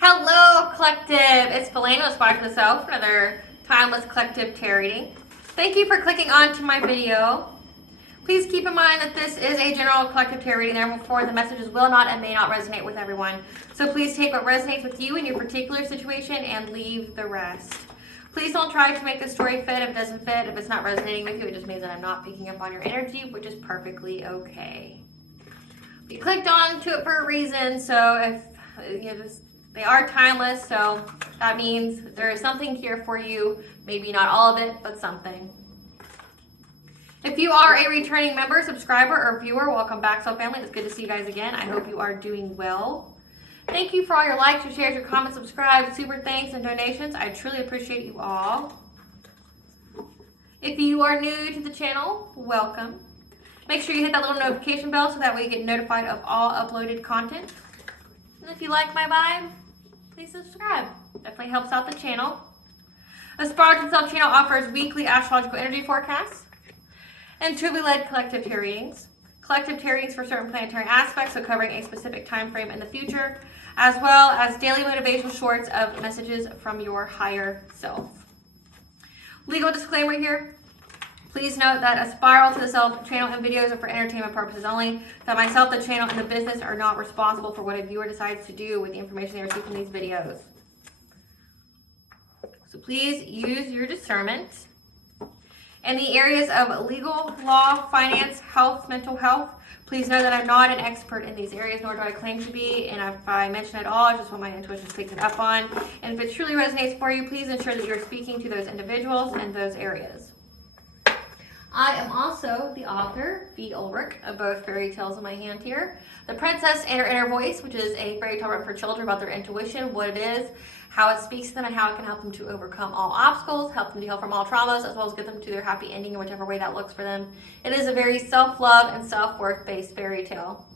Hello, Collective. It's Felena, Aspire to the Self, another timeless collective tarot reading. Thank you for clicking on to my video. Please keep in mind that this is a general collective tarot reading, therefore the messages will not and may not resonate with everyone. So please take what resonates with you in your particular situation and leave the rest. Please don't try to make the story fit if it doesn't fit. If it's not resonating with you, it just means that I'm not picking up on your energy, which is perfectly okay. You clicked on to it for a reason, so if they are timeless, so that means there is something here for you. Maybe not all of it, but something. If you are a returning member, subscriber, or viewer, welcome back, Soul Family. It's good to see you guys again. I hope you are doing well. Thank you for all your likes, your shares, your comments, subscribes, super thanks, and donations. I truly appreciate you all. If you are new to the channel, welcome. Make sure you hit that little notification bell so that way you get notified of all uploaded content. And if you like my vibe, please subscribe. Definitely helps out the channel. The Aspire to the Self channel offers weekly astrological energy forecasts and truly led collective tarot readings. Collective tarot readings for certain planetary aspects, so covering a specific time frame in the future, as well as daily motivational shorts of messages from your higher self. Legal disclaimer here. Please note that Aspire to the Self channel and videos are for entertainment purposes only. That myself, the channel, and the business are not responsible for what a viewer decides to do with the information they receive from these videos. So please use your discernment. In the areas of legal, law, finance, health, mental health, please know that I'm not an expert in these areas, nor do I claim to be. And if I mention it all, it's just what my intuition picks it up on. And if it truly resonates for you, please ensure that you're speaking to those individuals in those areas. I am also the author, V. Ulrich, of both fairy tales in my hand here. The Princess and Her Inner Voice, which is a fairy tale written for children about their intuition, what it is, how it speaks to them, and how it can help them to overcome all obstacles, help them to heal from all traumas, as well as get them to their happy ending in whichever way that looks for them. It is a very self-love and self-worth based fairy tale.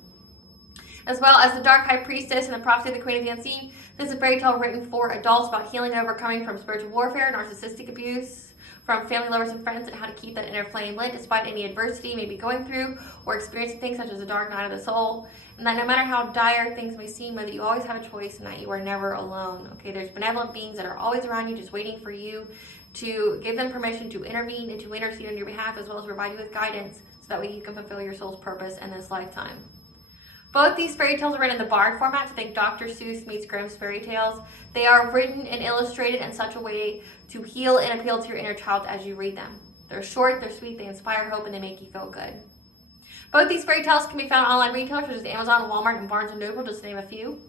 As well as The Dark High Priestess and The Prophecy of the Queen of the Unseen. This is a fairy tale written for adults about healing and overcoming from spiritual warfare, narcissistic abuse, from family, lovers, and friends, and how to keep that inner flame lit despite any adversity you may be going through or experiencing things such as the dark night of the soul. And that no matter how dire things may seem, that you always have a choice and that you are never alone. Okay, there's benevolent beings that are always around you, just waiting for you to give them permission to intervene and to intercede on your behalf, as well as provide you with guidance so that way you can fulfill your soul's purpose in this lifetime. Both these fairy tales are written in the Bard format, so think Dr. Seuss meets Grimm's fairy tales. They are written and illustrated in such a way to heal and appeal to your inner child as you read them. They're short, they're sweet, they inspire hope, and they make you feel good. Both these fairy tales can be found on online retailers such as Amazon, Walmart, and Barnes & Noble, just to name a few.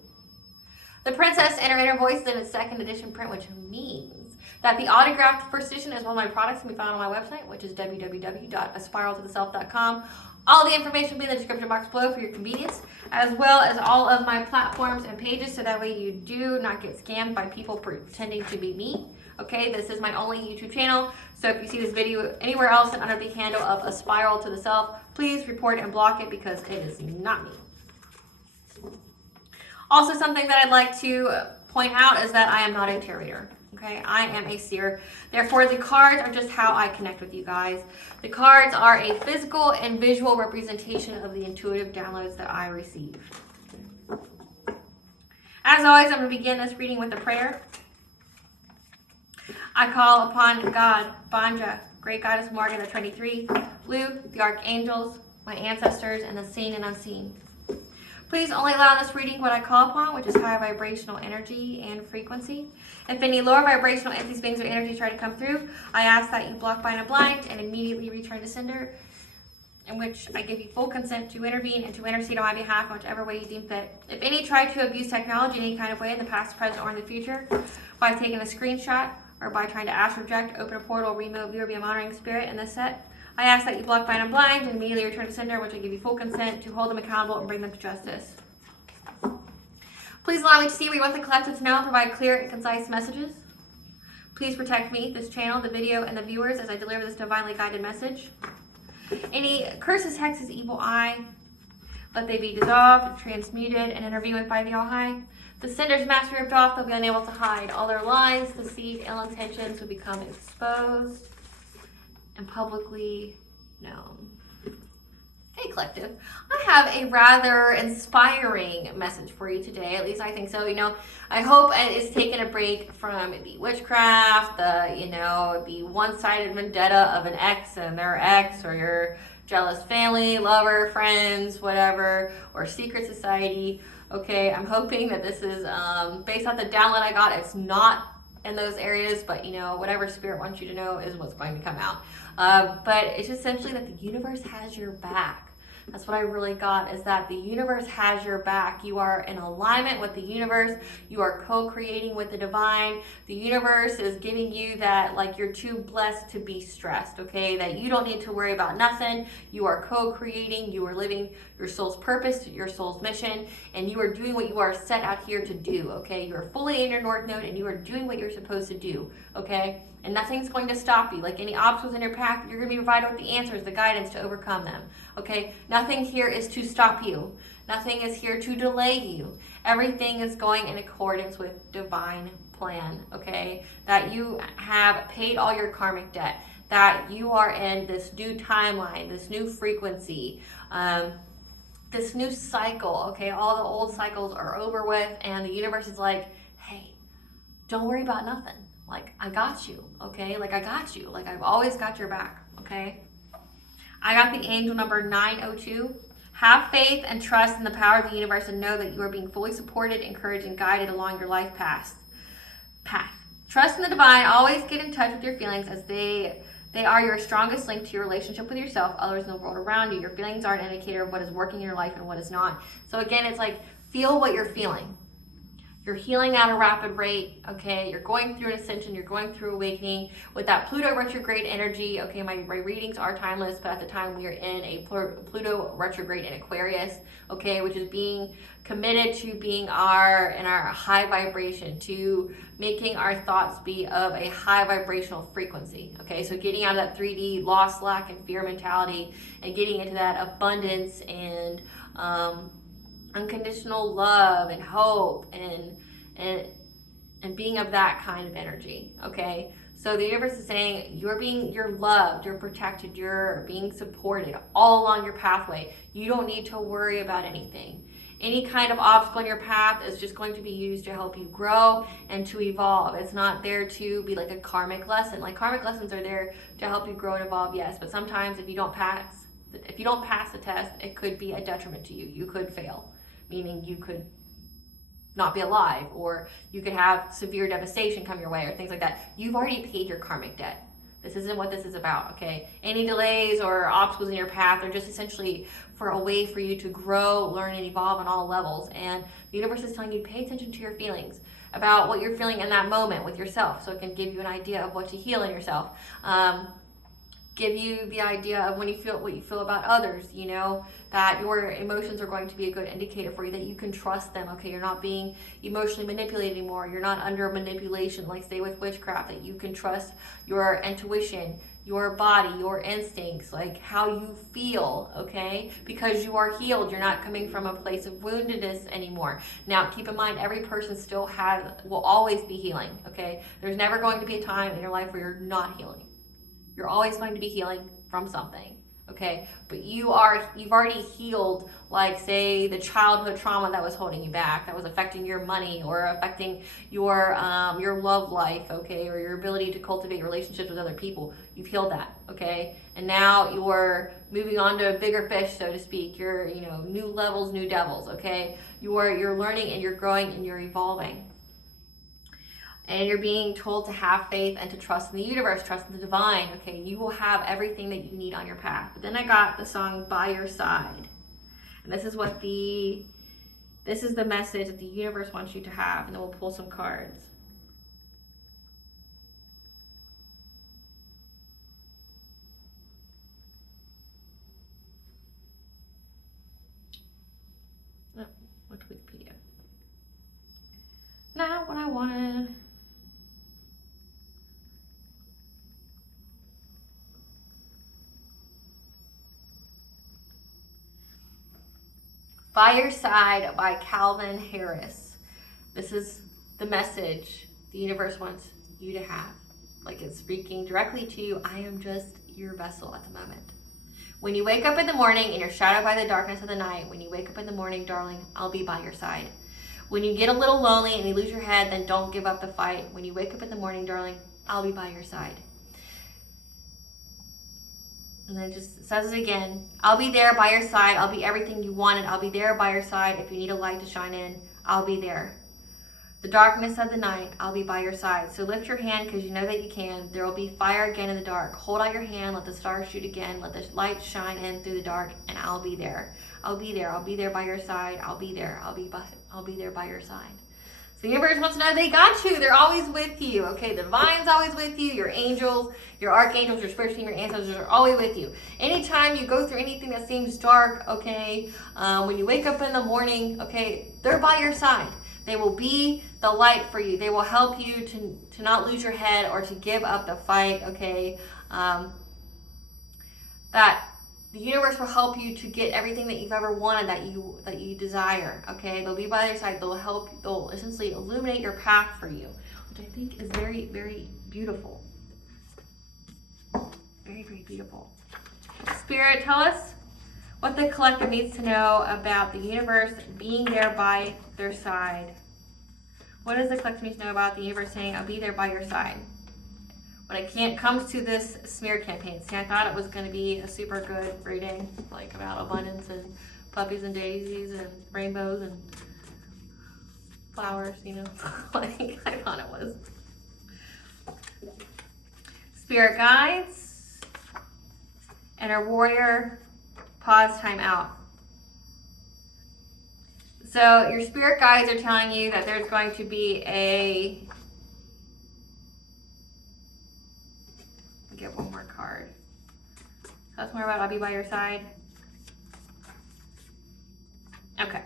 The Princess and Her Inner Voice is in its second edition print, which means that the autographed first edition is one of my products can be found on my website, which is www.aspiraltotheself.com. All the information will be in the description box below for your convenience, as well as all of my platforms and pages, so that way you do not get scammed by people pretending to be me. Okay, this is my only YouTube channel, so if you see this video anywhere else and under the handle of Aspire to the Self, please report and block it because it is not me. Also, something that I'd like to point out is that I am not a tarot reader. Okay, I am a seer. Therefore, the cards are just how I connect with you guys. The cards are a physical and visual representation of the intuitive downloads that I receive. As always, I'm going to begin this reading with a prayer. I call upon God, Banja, Great Goddess Morgan, the 23, Lu, the Archangels, my ancestors, and the seen and unseen. Please only allow in this reading what I call upon, which is high vibrational energy and frequency. If any lower vibrational entities, beings, or energies try to come through, I ask that you block, bind, and blind, and immediately return to sender, in which I give you full consent to intervene and to intercede on my behalf in whichever way you deem fit. If any try to abuse technology in any kind of way in the past, present, or in the future, by taking a screenshot, or by trying to astral project, open a portal, remote view, or be a monitoring spirit in this set, I ask that you block, bind, and blind, and immediately return to sender, which I give you full consent to hold them accountable and bring them to justice. Please allow me to see where you want the collective to know and provide clear and concise messages. Please protect me, this channel, the video, and the viewers as I deliver this divinely guided message. Any curses, hexes, evil eye, let they be dissolved, transmuted, and intervened with by the All-High. The sender's mask ripped off, they'll be unable to hide. All their lies, deceit, ill intentions will become exposed and publicly known. Hey collective, I have a rather inspiring message for you today. At least I think so. I hope it's taking a break from maybe witchcraft, the one-sided vendetta of an ex and their ex, or your jealous family, lover, friends, whatever, or secret society. Okay, I'm hoping that this is based on the download I got. It's not in those areas, but whatever spirit wants you to know is what's going to come out. But it's essentially that the universe has your back. That's what I really got, is that the universe has your back. You are in alignment with the universe. You are co-creating with the divine. The universe is giving you that, like, you're too blessed to be stressed, okay? That you don't need to worry about nothing. You are co-creating. You are living your soul's purpose, your soul's mission, and you are doing what you are set out here to do, okay? You are fully in your North Node, and you are doing what you're supposed to do, okay? And nothing's going to stop you. Like any obstacles in your path, you're going to be provided with the answers, the guidance to overcome them. Okay? Nothing here is to stop you. Nothing is here to delay you. Everything is going in accordance with divine plan. Okay? That you have paid all your karmic debt. That you are in this new timeline, this new frequency, this new cycle. Okay? All the old cycles are over with, and the universe is like, hey, don't worry about nothing. Like, I got you, okay? Like, I got you. Like, I've always got your back, okay? I got the angel number 902. Have faith and trust in the power of the universe and know that you are being fully supported, encouraged, and guided along your life path. Trust in the divine. Always get in touch with your feelings, as they are your strongest link to your relationship with yourself, others, in the world around you. Your feelings are an indicator of what is working in your life and what is not. So again, it's like, feel what you're feeling. You're healing at a rapid rate, okay? You're going through an ascension. You're going through awakening with that Pluto retrograde energy, okay? My readings are timeless, but at the time we are in a Pluto retrograde in Aquarius, okay? Which is being committed to being in our high vibration, to making our thoughts be of a high vibrational frequency, okay? So getting out of that 3D loss, lack, and fear mentality, and getting into that abundance and unconditional love and hope and being of that kind of energy, okay? So the universe is saying you're loved, you're protected, you're being supported all along your pathway. You don't need to worry about anything. Any kind of obstacle in your path is just going to be used to help you grow and to evolve. It's not there to be like a karmic lesson. Like, karmic lessons are there to help you grow and evolve, yes, but sometimes if you don't pass the test, it could be a detriment to you. You could fail, meaning you could not be alive, or you could have severe devastation come your way, or things like that. You've already paid your karmic debt. This isn't what this is about, okay? Any delays or obstacles in your path are just essentially for a way for you to grow, learn, and evolve on all levels. And the universe is telling you, pay attention to your feelings, about what you're feeling in that moment with yourself, so it can give you an idea of what to heal in yourself. Give you the idea of when you feel what you feel about others, that your emotions are going to be a good indicator for you, that you can trust them, okay? You're not being emotionally manipulated anymore. You're not under manipulation, like say with witchcraft, that you can trust your intuition, your body, your instincts, like how you feel, okay? Because you are healed. You're not coming from a place of woundedness anymore. Now, keep in mind, every person will always be healing, okay? There's never going to be a time in your life where you're not healing. You're always going to be healing from something, okay? But you've already healed, like say the childhood trauma that was holding you back, that was affecting your money or affecting your love life, okay? Or your ability to cultivate relationships with other people. You've healed that, okay? And now you're moving on to a bigger fish, so to speak. You're, new levels, new devils, okay? You're learning and you're growing and you're evolving. And you're being told to have faith and to trust in the universe, trust in the divine, okay? You will have everything that you need on your path. But then I got the song By Your Side. And this is the message that the universe wants you to have. And then we'll pull some cards. Oh, Wikipedia. Not what I wanted. By Your Side by Calvin Harris. This is the message the universe wants you to have. Like, it's speaking directly to you. I am just your vessel at the moment. When you wake up in the morning and you're shadowed by the darkness of the night, when you wake up in the morning, darling, I'll be by your side. When you get a little lonely and you lose your head, then don't give up the fight. When you wake up in the morning, darling, I'll be by your side. And then it just says it again. I'll be there by your side. I'll be everything you wanted. I'll be there by your side. If you need a light to shine in, I'll be there. The darkness of the night, I'll be by your side. So lift your hand because you know that you can. There will be fire again in the dark. Hold out your hand. Let the stars shoot again. Let the light shine in through the dark, and I'll be there. I'll be there. I'll be there by your side. I'll be there. I'll be there by your side. So the universe wants to know they got you. They're always with you. Okay, the divine's always with you. Your angels, your archangels, your spiritual team, your ancestors are always with you. Anytime you go through anything that seems dark, okay, when you wake up in the morning, okay, they're by your side. They will be the light for you. They will help you to not lose your head or to give up the fight, okay? That the universe will help you to get everything that you've ever wanted, that you desire, okay? They'll be by your side. They'll help, they'll essentially illuminate your path for you, which I think is very, very beautiful. Very, very beautiful. Spirit, tell us what the collective needs to know about the universe being there by their side. What does the collective need to know about the universe saying, I'll be there by your side? When it comes to this smear campaign, see, I thought it was going to be a super good reading, like about abundance and puppies and daisies and rainbows and flowers, you know, like I thought it was. Spirit guides, inner warrior, pause, time out. So your spirit guides are telling you that there's going to be get one more card. Tell us more about I'll be by your side. Okay.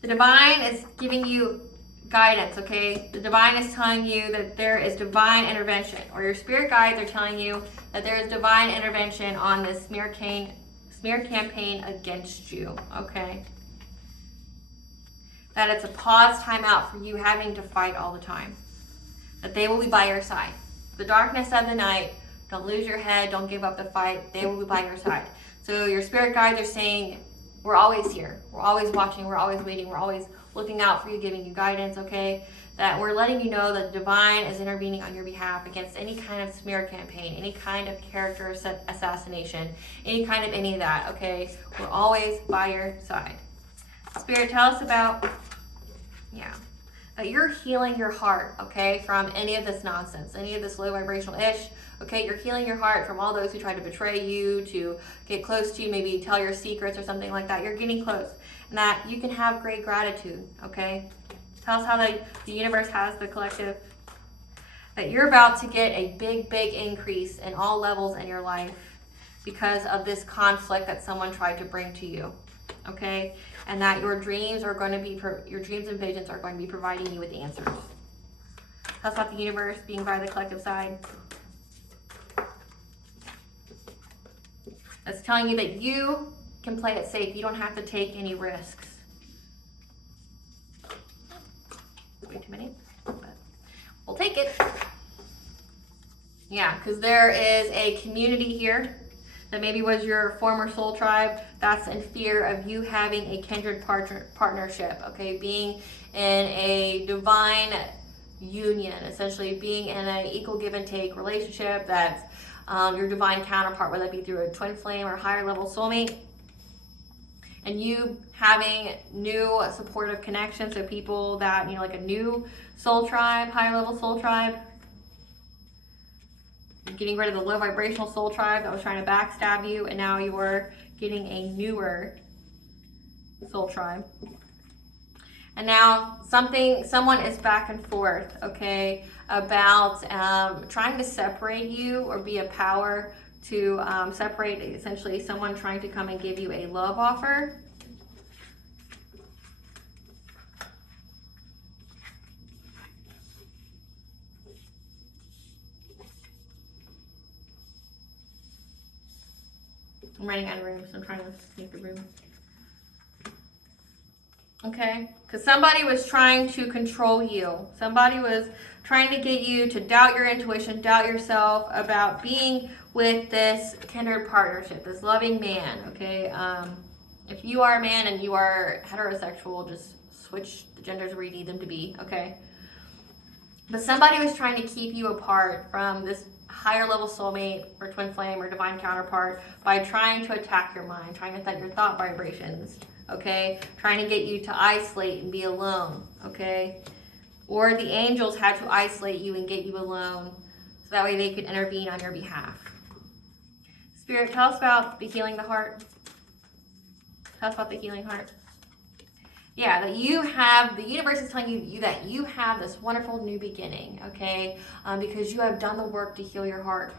The divine is giving you guidance, okay? The divine is telling you that there is divine intervention, or your spirit guides are telling you that there is divine intervention on this smear campaign against you, okay? That it's a pause, time out for you having to fight all the time. That they will be by your side. The darkness of the night, don't lose your head, don't give up the fight, they will be by your side. So your spirit guides are saying, we're always here, we're always watching, we're always waiting, we're always looking out for you, giving you guidance, okay? That we're letting you know that the divine is intervening on your behalf against any kind of smear campaign, any kind of character assassination, any kind of any of that, okay? We're always by your side. Spirit, tell us about, that you're healing your heart, okay, from any of this nonsense, any of this low vibrational ish, okay? You're healing your heart from all those who try to betray you, to get close to you, maybe tell your secrets or something like that. You're getting close, and that you can have great gratitude, okay? Tell us how the universe has the collective, that you're about to get a big, big increase in all levels in your life because of this conflict that someone tried to bring to you, okay? And that your dreams are going to be, your dreams and visions are going to be providing you with answers. Tell us about the universe being by the collective side. That's telling you that you can play it safe. You don't have to take any risks. Way too many, but we'll take it. Yeah, because there is a community here that maybe was your former soul tribe that's in fear of you having a kindred partnership, okay? Being in a divine union, essentially being in an equal give and take relationship that's your divine counterpart, whether it be through a twin flame or higher level soulmate. And you having new supportive connections, so people that, you know, like a new soul tribe, higher level soul tribe. Getting rid of the low vibrational soul tribe that was trying to backstab you, and now you're getting a newer soul tribe. And now someone is back and forth, okay, about trying to separate you or be a power to separate, essentially someone trying to come and give you a love offer. I'm running out of room, so I'm trying to make the room. Okay? Because somebody was trying to control you. Somebody was trying to get you to doubt your intuition, doubt yourself about being with this kindred partnership, this loving man, okay? If you are a man and you are heterosexual, just switch the genders where you need them to be, okay? But somebody was trying to keep you apart from this higher level soulmate or twin flame or divine counterpart by trying to attack your mind, trying to attack your thought vibrations, okay? Trying to get you to isolate and be alone, okay? Or the angels had to isolate you and get you alone so that way they could intervene on your behalf. Spirit, tell us about the healing the heart. Tell us about the healing heart. Yeah, that you have, the universe is telling you that you have this wonderful new beginning, okay? Because you have done the work to heal your heart.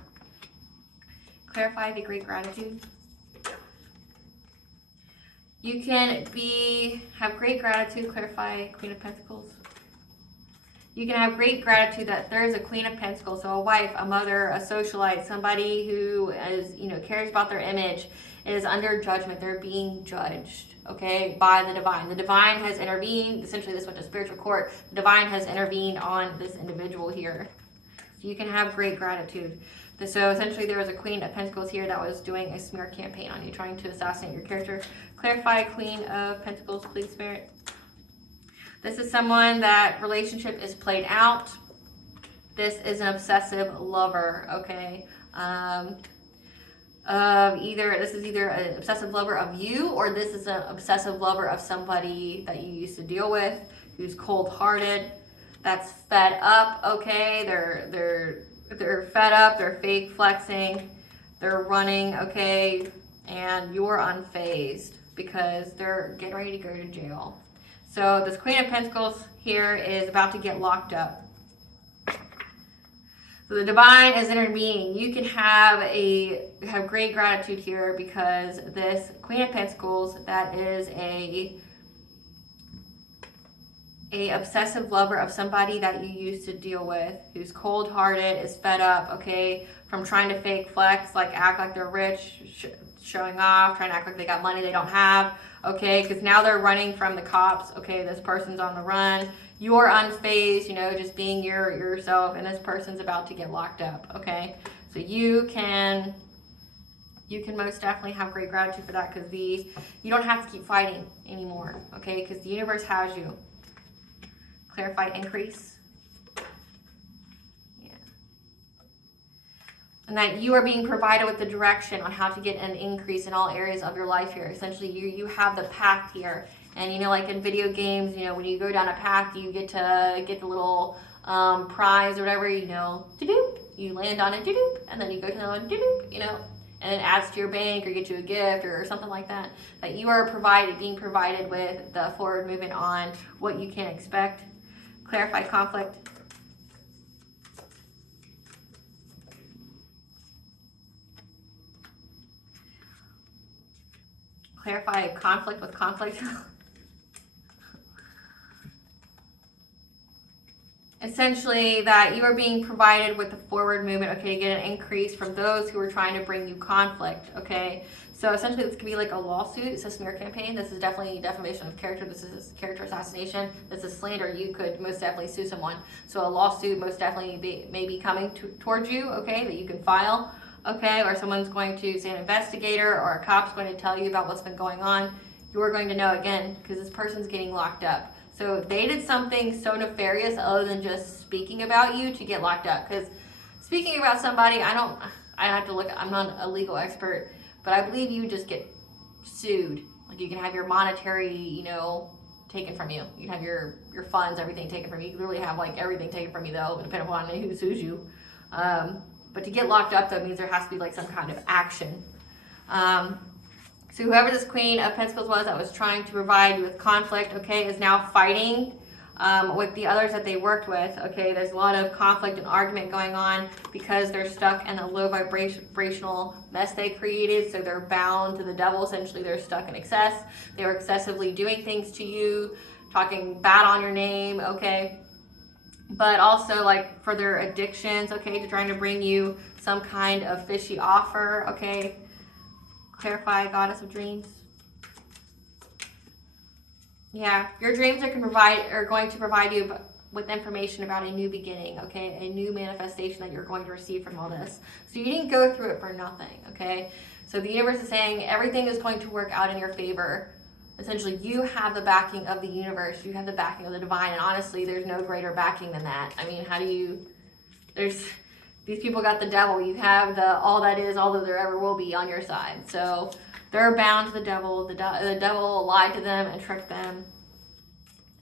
Clarify the great gratitude. You can have great gratitude, clarify Queen of Pentacles. You can have great gratitude that there is a Queen of Pentacles, so a wife, a mother, a socialite, somebody who is, cares about their image, is under judgment. They're being judged, okay, by the divine. The divine has intervened. Essentially, this went to spiritual court. The divine has intervened on this individual here. So you can have great gratitude. So essentially, there was a Queen of Pentacles here that was doing a smear campaign on you, trying to assassinate your character. Clarify Queen of Pentacles, please, Spirit. This is someone that relationship is played out. This is an obsessive lover, okay? This is either an obsessive lover of you, or this is an obsessive lover of somebody that you used to deal with, who's cold-hearted, that's fed up, okay? They're fed up, they're fake flexing, they're running, okay? And you're unfazed because they're getting ready to go to jail. So this Queen of Pentacles here is about to get locked up. So the divine is intervening. You can have great gratitude here because this Queen of Pentacles that is a obsessive lover of somebody that you used to deal with, who's cold-hearted, is fed up, okay, from trying to fake flex, like act like they're rich, showing off, trying to act like they got money they don't have, okay, because now they're running from the cops, okay, this person's on the run, you're unfazed, just being yourself, and this person's about to get locked up, okay, so you can most definitely have great gratitude for that because you don't have to keep fighting anymore, okay, because the universe has you. Clarify increase. Yeah. And that you are being provided with the direction on how to get an increase in all areas of your life here. Essentially, you have the path here. And like in video games, when you go down a path, you get to get the little prize or whatever, doop, you land on it, doop, and then you go to the one, doop, and it adds to your bank or get you a gift or something like that. That you are being provided with the forward movement on what you can expect. Clarify conflict. Clarify conflict with conflict. Essentially, that you are being provided with the forward movement, okay, to get an increase from those who are trying to bring you conflict, okay? So essentially, this could be like a lawsuit. It's a smear campaign. This is definitely defamation of character. This is character assassination. This is slander. You could most definitely sue someone. So a lawsuit most definitely may be coming towards you, okay, that you can file, okay? Or someone's going to say an investigator or a cop's going to tell you about what's been going on. You're going to know, again, because this person's getting locked up. So they did something so nefarious other than just speaking about you to get locked up. Because speaking about somebody, I have to look, I'm not a legal expert, but I believe you just get sued. Like you can have your monetary, taken from you. You can have your funds, everything taken from you. You can really have like everything taken from you though, depending upon who sues you. But to get locked up though means there has to be like some kind of action. So whoever this Queen of Pentacles was that was trying to provide you with conflict, okay, is now fighting with the others that they worked with, okay? There's a lot of conflict and argument going on because they're stuck in a low vibrational mess they created, so they're bound to the devil. Essentially, they're stuck in excess. They were excessively doing things to you, talking bad on your name, okay? But also like for their addictions, okay, to trying to bring you some kind of fishy offer, okay? Clarify, Goddess of Dreams. Yeah, your dreams are going to provide you with information about a new beginning, okay? A new manifestation that you're going to receive from all this. So you didn't go through it for nothing, okay? So the universe is saying everything is going to work out in your favor. Essentially, you have the backing of the universe. You have the backing of the divine. And honestly, there's no greater backing than that. I mean, these people got the devil. You have the all that is, all that there ever will be on your side. So they're bound to the devil. The devil lied to them and tricked them,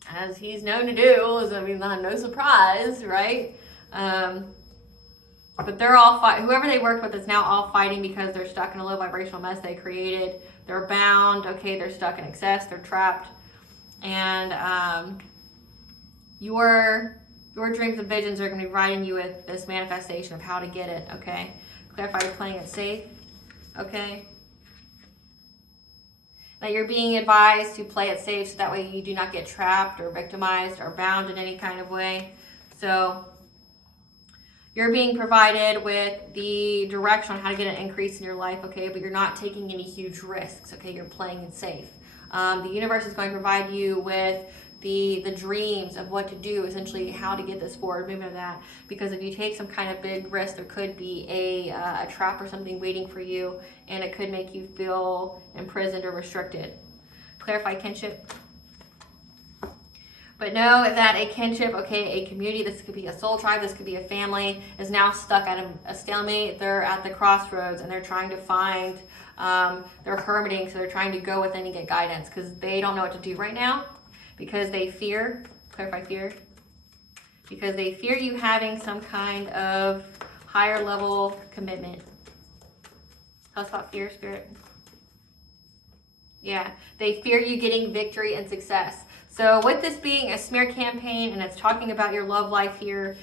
as he's known to do. I mean, no surprise, right? But they're all whoever they worked with is now all fighting because they're stuck in a low vibrational mess they created. They're bound, okay, they're stuck in excess, they're trapped. And your dreams and visions are going to be providing you with this manifestation of how to get it, okay? Clarify you're playing it safe, okay? That you're being advised to play it safe so that way you do not get trapped or victimized or bound in any kind of way. So you're being provided with the direction on how to get an increase in your life, okay? But you're not taking any huge risks, okay? You're playing it safe. The universe is going to provide you with the dreams of what to do, essentially how to get this forward, movement of that. Because if you take some kind of big risk, there could be a trap or something waiting for you, and it could make you feel imprisoned or restricted. Clarify kinship. But know that a kinship, okay, a community, this could be a soul tribe, this could be a family, is now stuck at a stalemate. They're at the crossroads and they're trying to find, they're hermiting, so they're trying to go within and get guidance because they don't know what to do right now because they fear, clarify fear, because they fear you having some kind of higher level commitment. Tell us about fear, Spirit. Yeah, they fear you getting victory and success. So with this being a smear campaign, and it's talking about your love life here,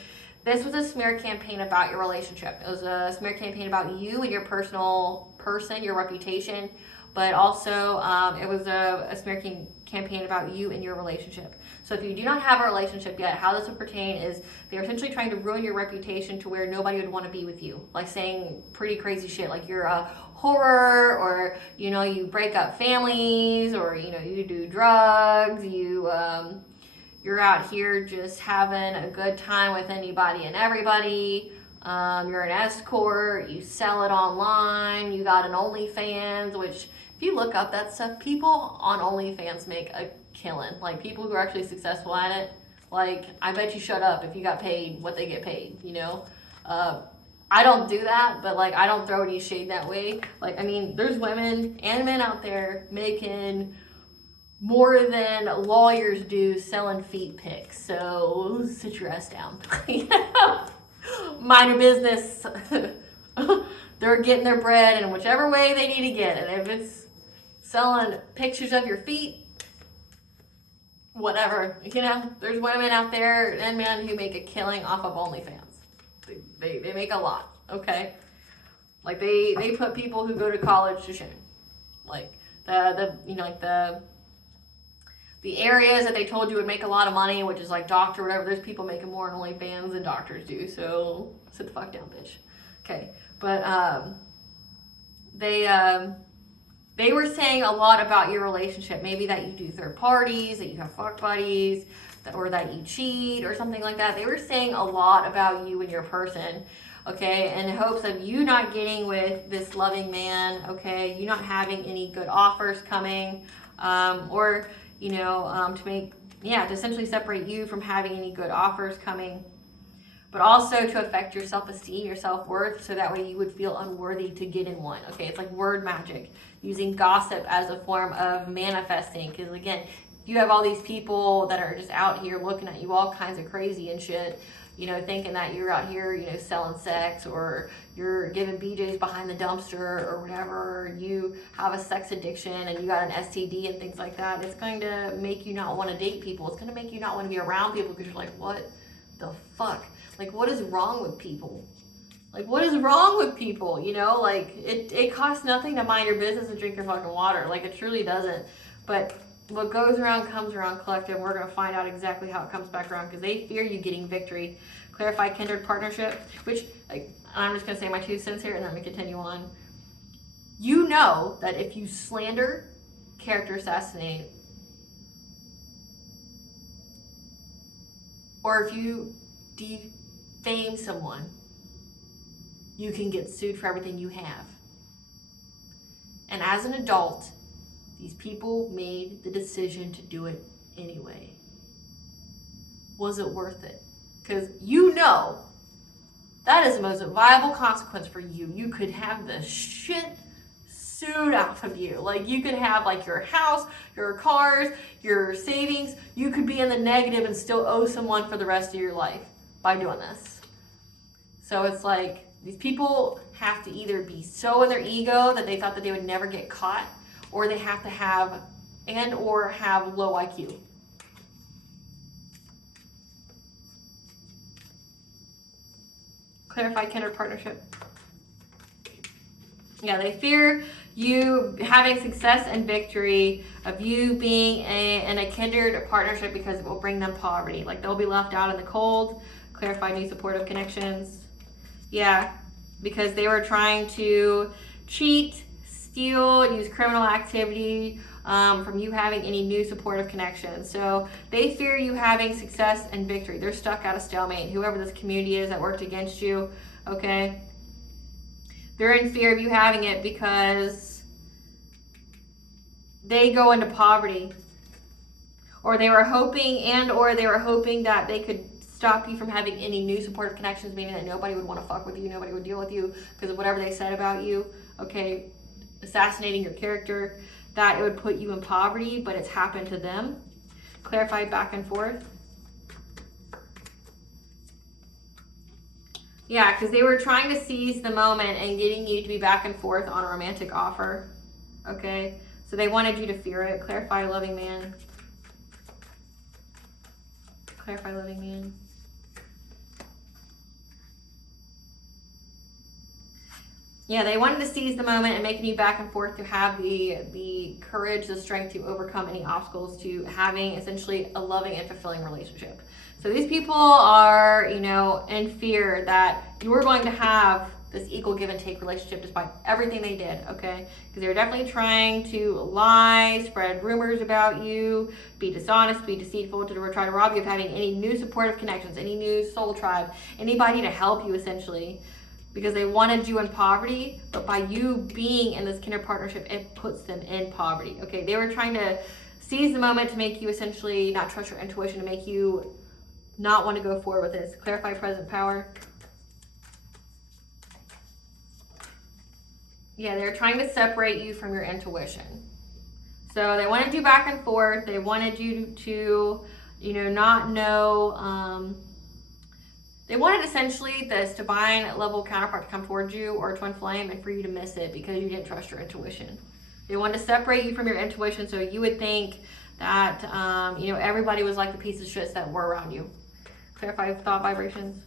this was a smear campaign about your relationship. It was a smear campaign about you and your personal person, your reputation, but also it was a smear campaign about you and your relationship. So if you do not have a relationship yet, how this would pertain is they're essentially trying to ruin your reputation to where nobody would want to be with you. Like saying pretty crazy shit, like you're a horror, or you break up families, or you do drugs, you're out here just having a good time with anybody and everybody. You're an escort, you sell it online, you got an OnlyFans, which if you look up that stuff, people on OnlyFans make a killing. Like people who are actually successful at it, like I bet you shut up if you got paid what they get paid, I don't do that, but like I don't throw any shade that way. Like, I mean, there's women and men out there making more than lawyers do selling feet pics. So sit your ass down. Mind your business. They're getting their bread in whichever way they need to get it. If it's selling pictures of your feet, whatever. There's women out there and men who make a killing off of OnlyFans. They make a lot, okay? Like they put people who go to college to shame. Like the areas that they told you would make a lot of money, which is like doctor, whatever, there's people making more on OnlyFans than doctors do. So sit the fuck down, bitch. Okay, but they were saying a lot about your relationship. Maybe that you do third parties, that you have fuck buddies, or that you cheat or something like that. They were saying a lot about you and your person, okay, in hopes of you not getting with this loving man, okay, you not having any good offers coming, or to essentially separate you from having any good offers coming, but also to affect your self-esteem, your self-worth, so that way you would feel unworthy to get in one, okay? It's like word magic, using gossip as a form of manifesting, because again, you have all these people that are just out here looking at you all kinds of crazy and shit, thinking that you're out here, selling sex, or you're giving BJs behind the dumpster or whatever, or you have a sex addiction and you got an STD and things like that. It's going to make you not want to date people. It's going to make you not want to be around people because you're like, what the fuck? Like, what is wrong with people? Like, what is wrong with people? Like, it costs nothing to mind your business and drink your fucking water. Like, it truly doesn't. But what goes around comes around, collective. We're going to find out exactly how it comes back around because they fear you getting victory. Clarify kindred partnership, which, like, I'm just going to say my 2 cents here and then we continue on. You know that if you slander, character assassinate, or if you defame someone, you can get sued for everything you have. And as an adult, these people made the decision to do it anyway. Was it worth it? Because you know that is the most viable consequence for you. You could have the shit sued off of you. Like, you could have like your house, your cars, your savings. You could be in the negative and still owe someone for the rest of your life by doing this. So it's like, these people have to either be so in their ego that they thought that they would never get caught, or they have to have or have low IQ. Clarify kindred partnership. Yeah, they fear you having success and victory, of you being in a kindred partnership, because it will bring them poverty. Like, they'll be left out in the cold. Clarify new supportive connections. Yeah, because they were trying to cheat, steal, use criminal activity from you having any new supportive connections. So they fear you having success and victory. They're stuck at a stalemate. Whoever this community is that worked against you, okay? They're in fear of you having it because they go into poverty. Or they were hoping that they could stop you from having any new supportive connections, meaning that nobody would want to fuck with you, nobody would deal with you because of whatever they said about you, okay? Assassinating your character, that it would put you in poverty, but it's happened to them. Clarify back and forth. Yeah, because they were trying to seize the moment and getting you to be back and forth on a romantic offer, okay? So they wanted you to fear it. Clarify loving man. Clarify loving man. Yeah, they wanted to seize the moment and making you back and forth to have the courage, the strength to overcome any obstacles to having essentially a loving and fulfilling relationship. So these people are, in fear that you are going to have this equal give and take relationship despite everything they did, okay? Because they're definitely trying to lie, spread rumors about you, be dishonest, be deceitful, to try to rob you of having any new supportive connections, any new soul tribe, anybody to help you essentially. Because they wanted you in poverty, but by you being in this kindred partnership, it puts them in poverty. Okay, they were trying to seize the moment to make you essentially not trust your intuition, to make you not want to go forward with this. Clarify present power. Yeah, they're trying to separate you from your intuition. So they wanted you back and forth. They wanted you to, not know. They wanted essentially this divine level counterpart to come towards you, or twin flame, and for you to miss it because you didn't trust your intuition. They wanted to separate you from your intuition so you would think that, everybody was like the piece of shits that were around you. Clarify thought vibrations.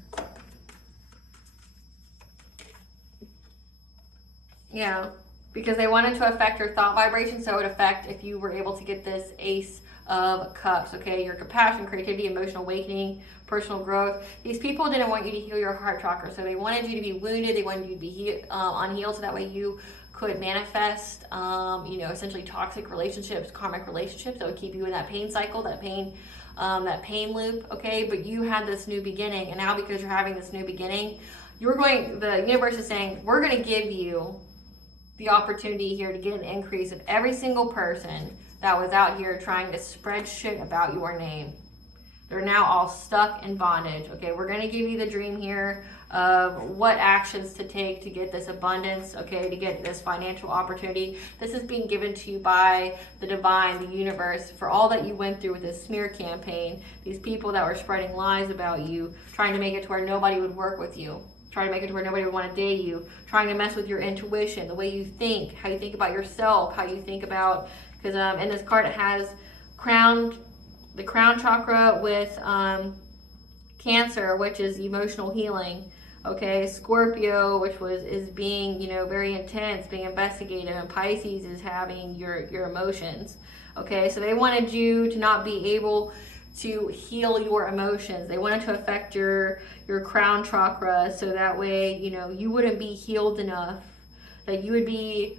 Yeah, because they wanted to affect your thought vibration, so it would affect if you were able to get this Ace of Cups, okay? Your compassion, creativity, emotional awakening, personal growth. These people didn't want you to heal your heart chakra, so they wanted you to be wounded. They wanted you to be unhealed, so that way you could manifest, essentially toxic relationships, karmic relationships that would keep you in that pain cycle, that pain loop, okay? But you had this new beginning, and now because you're having this new beginning, the universe is saying, we're going to give you the opportunity here to get an increase of every single person that was out here trying to spread shit about your name. They're now all stuck in bondage. Okay, we're going to give you the dream here of what actions to take to get this abundance, okay, to get this financial opportunity. This is being given to you by the divine, the universe, for all that you went through with this smear campaign. These people that were spreading lies about you, trying to make it to where nobody would work with you, trying to make it to where nobody would want to date you, trying to mess with your intuition, the way you think, how you think about yourself, how you think about, because in this card it has the crown chakra with Cancer, which is emotional healing. Okay, Scorpio, which is being, very intense, being investigative, and Pisces is having your emotions. Okay, so they wanted you to not be able to heal your emotions. They wanted to affect your crown chakra, so that way, you wouldn't be healed enough, that you would be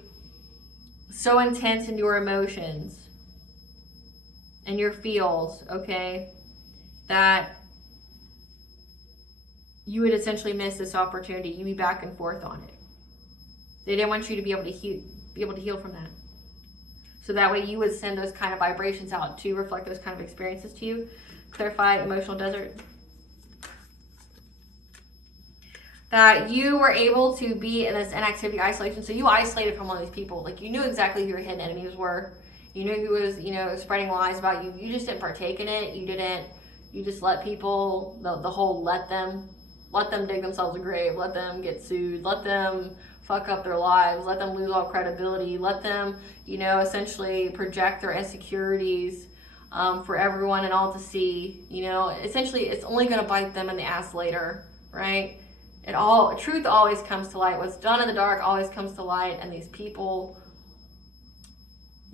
so intense in your emotions and your feels, okay, that you would essentially miss this opportunity. You'd be back and forth on it. They didn't want you to be able to heal from that. So that way you would send those kind of vibrations out to reflect those kind of experiences to you. Clarify emotional desert. That you were able to be in this inactivity, isolation. So you isolated from all these people. Like, you knew exactly who your hidden enemies were. You knew who was, spreading lies about you. You just didn't partake in it. You just let people, the whole let them dig themselves a grave. Let them get sued. Let them fuck up their lives. Let them lose all credibility. Let them, essentially project their insecurities for everyone and all to see. Essentially, it's only going to bite them in the ass later, right? Truth always comes to light. What's done in the dark always comes to light, and these people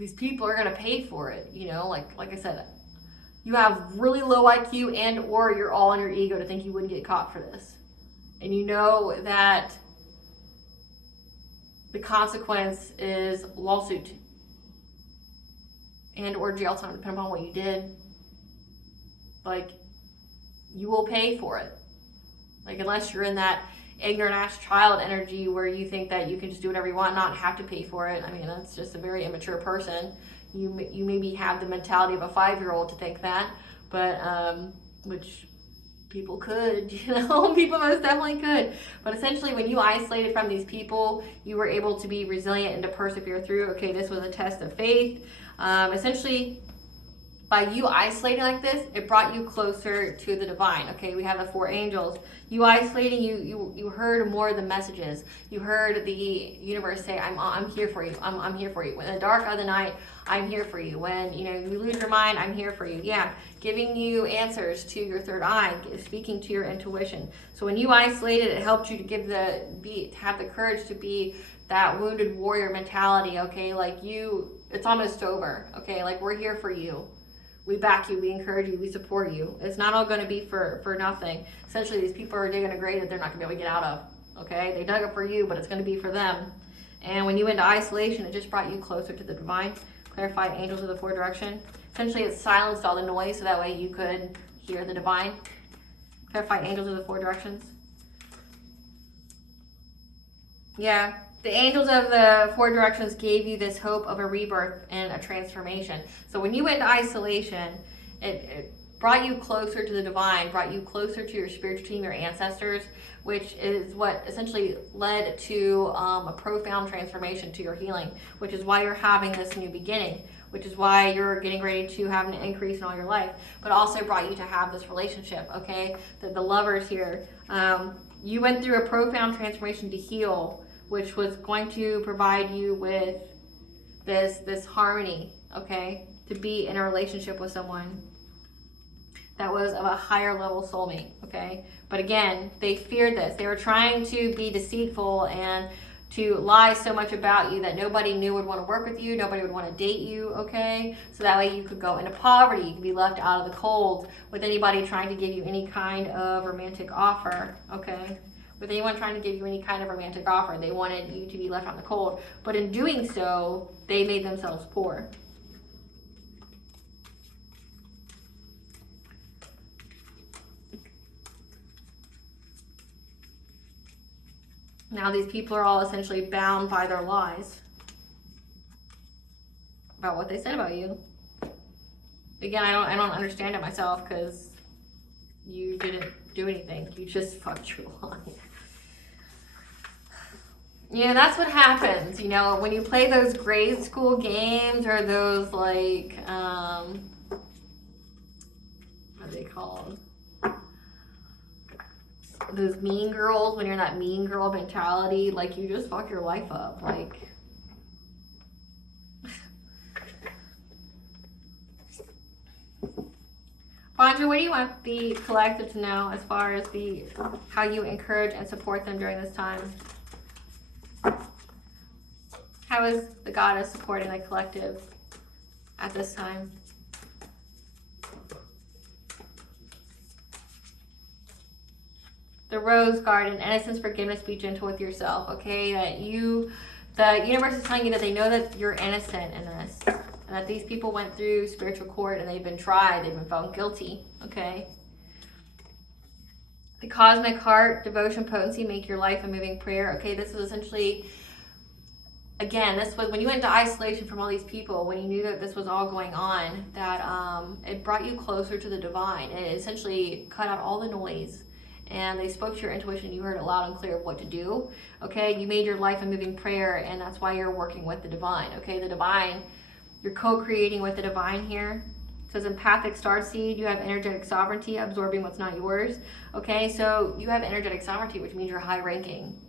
are gonna pay for it. Like I said, you have really low IQ and or you're all in your ego to think you wouldn't get caught for this, and you know that the consequence is lawsuit and or jail time, depending on what you did. Like, you will pay for it. Like, unless you're in that ignorant ass child energy where you think that you can just do whatever you want and not have to pay for it. I mean, that's just a very immature person. You maybe have the mentality of a 5-year-old to think that, but which people could, people most definitely could. But essentially, when you isolated from these people, you were able to be resilient and to persevere through. Okay, this was a test of faith. Essentially, by you isolating like this, it brought you closer to the divine. Okay, we have the 4 angels. You isolating, you heard more of the messages. You heard the universe say, I'm here for you. I'm here for you. In the dark of the night, I'm here for you. When you lose your mind, I'm here for you. Yeah, giving you answers to your third eye, speaking to your intuition. So when you isolated, it helped you to have the courage to be that wounded warrior mentality. Okay, like it's almost over. Okay, like, we're here for you. We back you, we encourage you, we support you. It's not all going to be for nothing. Essentially, these people are digging a grave that they're not going to be able to get out of. Okay, they dug it for you, but it's going to be for them. And when you went into isolation, it just brought you closer to the divine. Clarified angels of the 4 direction. Essentially, it silenced all the noise, so that way you could hear the divine. Clarified angels of the 4 directions. Yeah. The angels of the 4 directions gave you this hope of a rebirth and a transformation. So when you went into isolation, it brought you closer to the divine, brought you closer to your spiritual team, your ancestors, which is what essentially led to a profound transformation to your healing, which is why you're having this new beginning, which is why you're getting ready to have an increase in all your life, but also brought you to have this relationship, okay? The lovers here. You went through a profound transformation to heal, which was going to provide you with this harmony, okay? To be in a relationship with someone that was of a higher level soulmate, okay? But again, they feared this. They were trying to be deceitful and to lie so much about you that nobody knew would want to work with you, nobody would want to date you, okay? So that way you could go into poverty, you could be left out of the cold with anybody trying to give you any kind of romantic offer, okay? With anyone trying to give you any kind of romantic offer, they wanted you to be left out in the cold. But in doing so, they made themselves poor. Now these people are all essentially bound by their lies about what they said about you. Again, I don't understand it myself because you didn't do anything. You just fucked your life. Yeah, that's what happens, when you play those grade school games or those, like, what are they called? Those mean girls, when you're in that mean girl mentality, like, you just fuck your life up, like. Banja, what do you want the collective to know as far as how you encourage and support them during this time? How is the goddess supporting the collective at this time? The Rose Garden, innocence, forgiveness, be gentle with yourself, okay? The universe is telling you that they know that you're innocent in this. And that these people went through spiritual court and they've been tried, they've been found guilty, okay? The cosmic heart, devotion, potency, make your life a moving prayer. Okay, this was essentially, again, this was when you went into isolation from all these people, when you knew that this was all going on, that it brought you closer to the divine. It essentially cut out all the noise, and they spoke to your intuition. You heard it loud and clear of what to do. Okay, you made your life a moving prayer, and that's why you're working with the divine. Okay, the divine, you're co-creating with the divine here. It says empathic starseed, you have energetic sovereignty, absorbing what's not yours. Okay, so you have energetic sovereignty, which means you're high ranking.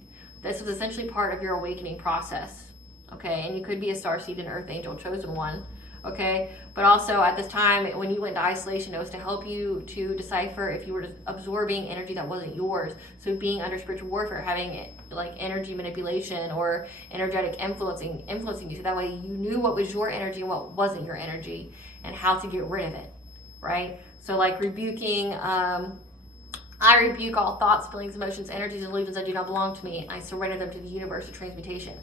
This was essentially part of your awakening process. Okay, and you could be a starseed, an earth angel, chosen one. Okay, but also at this time, when you went into isolation, it was to help you to decipher if you were absorbing energy that wasn't yours. So being under spiritual warfare, having like energy manipulation or energetic influencing you, so that way you knew what was your energy and what wasn't your energy, and how to get rid of it, right? So like rebuking, I rebuke all thoughts, feelings, emotions, energies, and illusions that do not belong to me, and I surrender them to the universe of transmutation.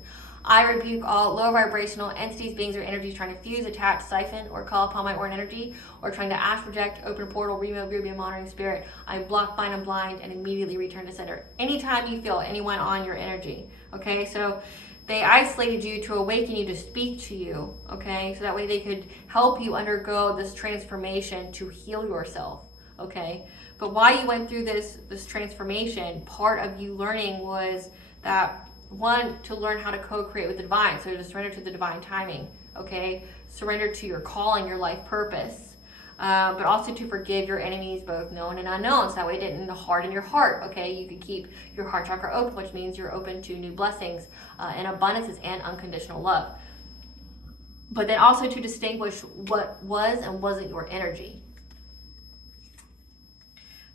I rebuke all low vibrational entities, beings, or energies trying to fuse, attach, siphon, or call upon my own energy, or trying to ask, project, open a portal, remove, be a monitoring spirit. I block, bind, and blind, and immediately return to sender. Anytime you feel anyone on your energy, okay? So they isolated you to awaken you, to speak to you, okay? So that way they could help you undergo this transformation to heal yourself, okay? But while you went through this transformation, part of you learning was that, one, to learn how to co-create with the divine, so to surrender to the divine timing, okay? Surrender to your calling, your life purpose, but also to forgive your enemies, both known and unknown, so that way it didn't harden your heart, okay? You could keep your heart chakra open, which means you're open to new blessings and abundances and unconditional love. But then also to distinguish what was and wasn't your energy.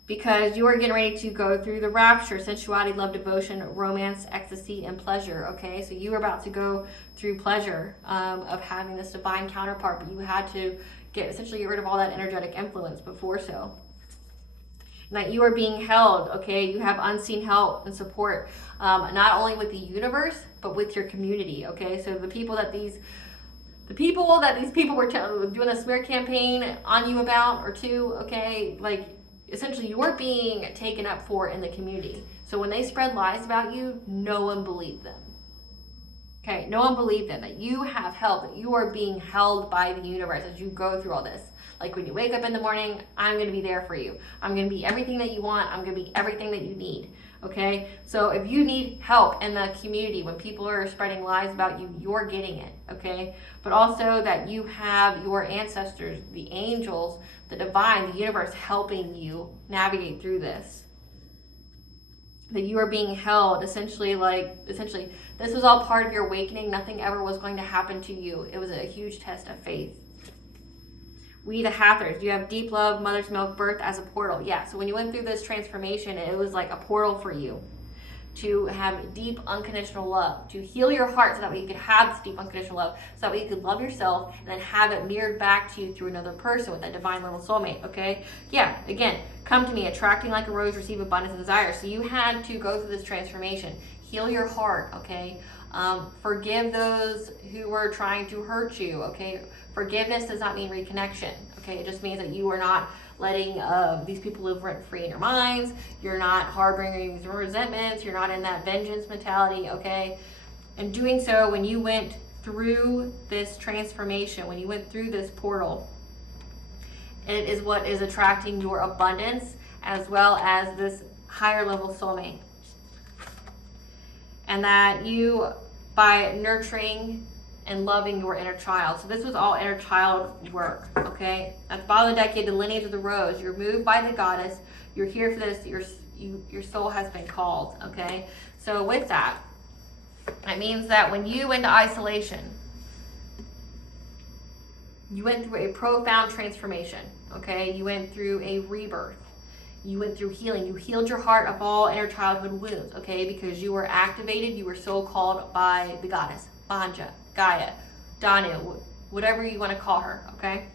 Because you are getting ready to go through the rapture, sensuality, love, devotion, romance, ecstasy, and pleasure, okay? So you are about to go through pleasure of having this divine counterpart, but you had to essentially get rid of all that energetic influence before so. And that you are being held, okay? You have unseen help and support, not only with the universe, but with your community, okay? So the people that these people were doing a smear campaign on you about, or two, okay? Like, essentially you're being taken up for in the community. So when they spread lies about you, no one believed them. Okay, no one believed them, that you have help, that you are being held by the universe as you go through all this. Like when you wake up in the morning, I'm going to be there for you. I'm going to be everything that you want. I'm going to be everything that you need. Okay, so if you need help in the community, when people are spreading lies about you, you're getting it, okay? But also that you have your ancestors, the angels, the divine, the universe helping you navigate through this. That you are being held, essentially, this was all part of your awakening. Nothing ever was going to happen to you. It was a huge test of faith. We the Hathors, you have deep love, mother's milk, birth as a portal. Yeah, so when you went through this transformation, it was like a portal for you to have deep unconditional love, to heal your heart so that way you could have this deep unconditional love, so that way you could love yourself and then have it mirrored back to you through another person with that divine little soulmate, okay? Yeah, again, come to me, attracting like a rose, receive abundance and desire. So you had to go through this transformation, heal your heart, okay? Forgive those who were trying to hurt you, okay? Forgiveness does not mean reconnection, okay? It just means that you are not letting these people live rent-free in your minds. You're not harboring these resentments. You're not in that vengeance mentality, okay? And doing so, when you went through this transformation, when you went through this portal, it is what is attracting your abundance as well as this higher level soulmate. And that you, by nurturing and loving your inner child. So this was all inner child work, okay? At the bottom of the deck, you had the lineage of the rose. You're moved by the goddess. You're here for this. Your soul has been called, okay? So with that, it means that when you went into isolation, you went through a profound transformation, okay? You went through a rebirth. You went through healing. You healed your heart of all inner childhood wounds, okay? Because you were activated. You were so called by the goddess, Banja, Gaia, Danu, whatever you want to call her, okay?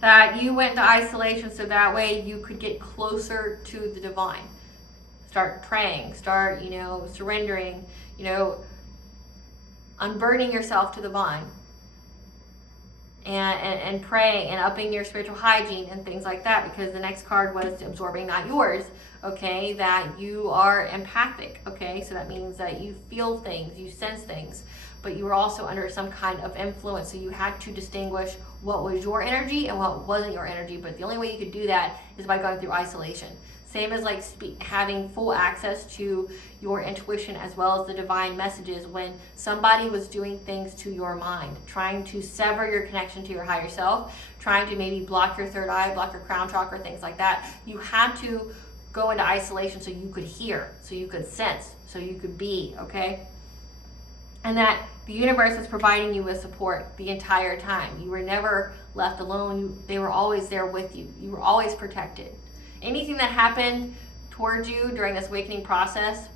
That you went into isolation so that way you could get closer to the divine. Start praying, start, surrendering, unburdening yourself to the divine. and praying and upping your spiritual hygiene and things like that, because the next card was absorbing, not yours. Okay, that you are empathic. Okay, so that means that you feel things, you sense things, but you were also under some kind of influence, so you had to distinguish what was your energy and what wasn't your energy. But the only way you could do that is by going through isolation. Same as like having full access to your intuition as well as the divine messages. When somebody was doing things to your mind, trying to sever your connection to your higher self, trying to maybe block your third eye, block your crown chakra, things like that, you had to go into isolation so you could hear, so you could sense, so you could be, okay? And that the universe was providing you with support the entire time. You were never left alone. They were always there with you. You were always protected. Anything that happened towards you during this awakening process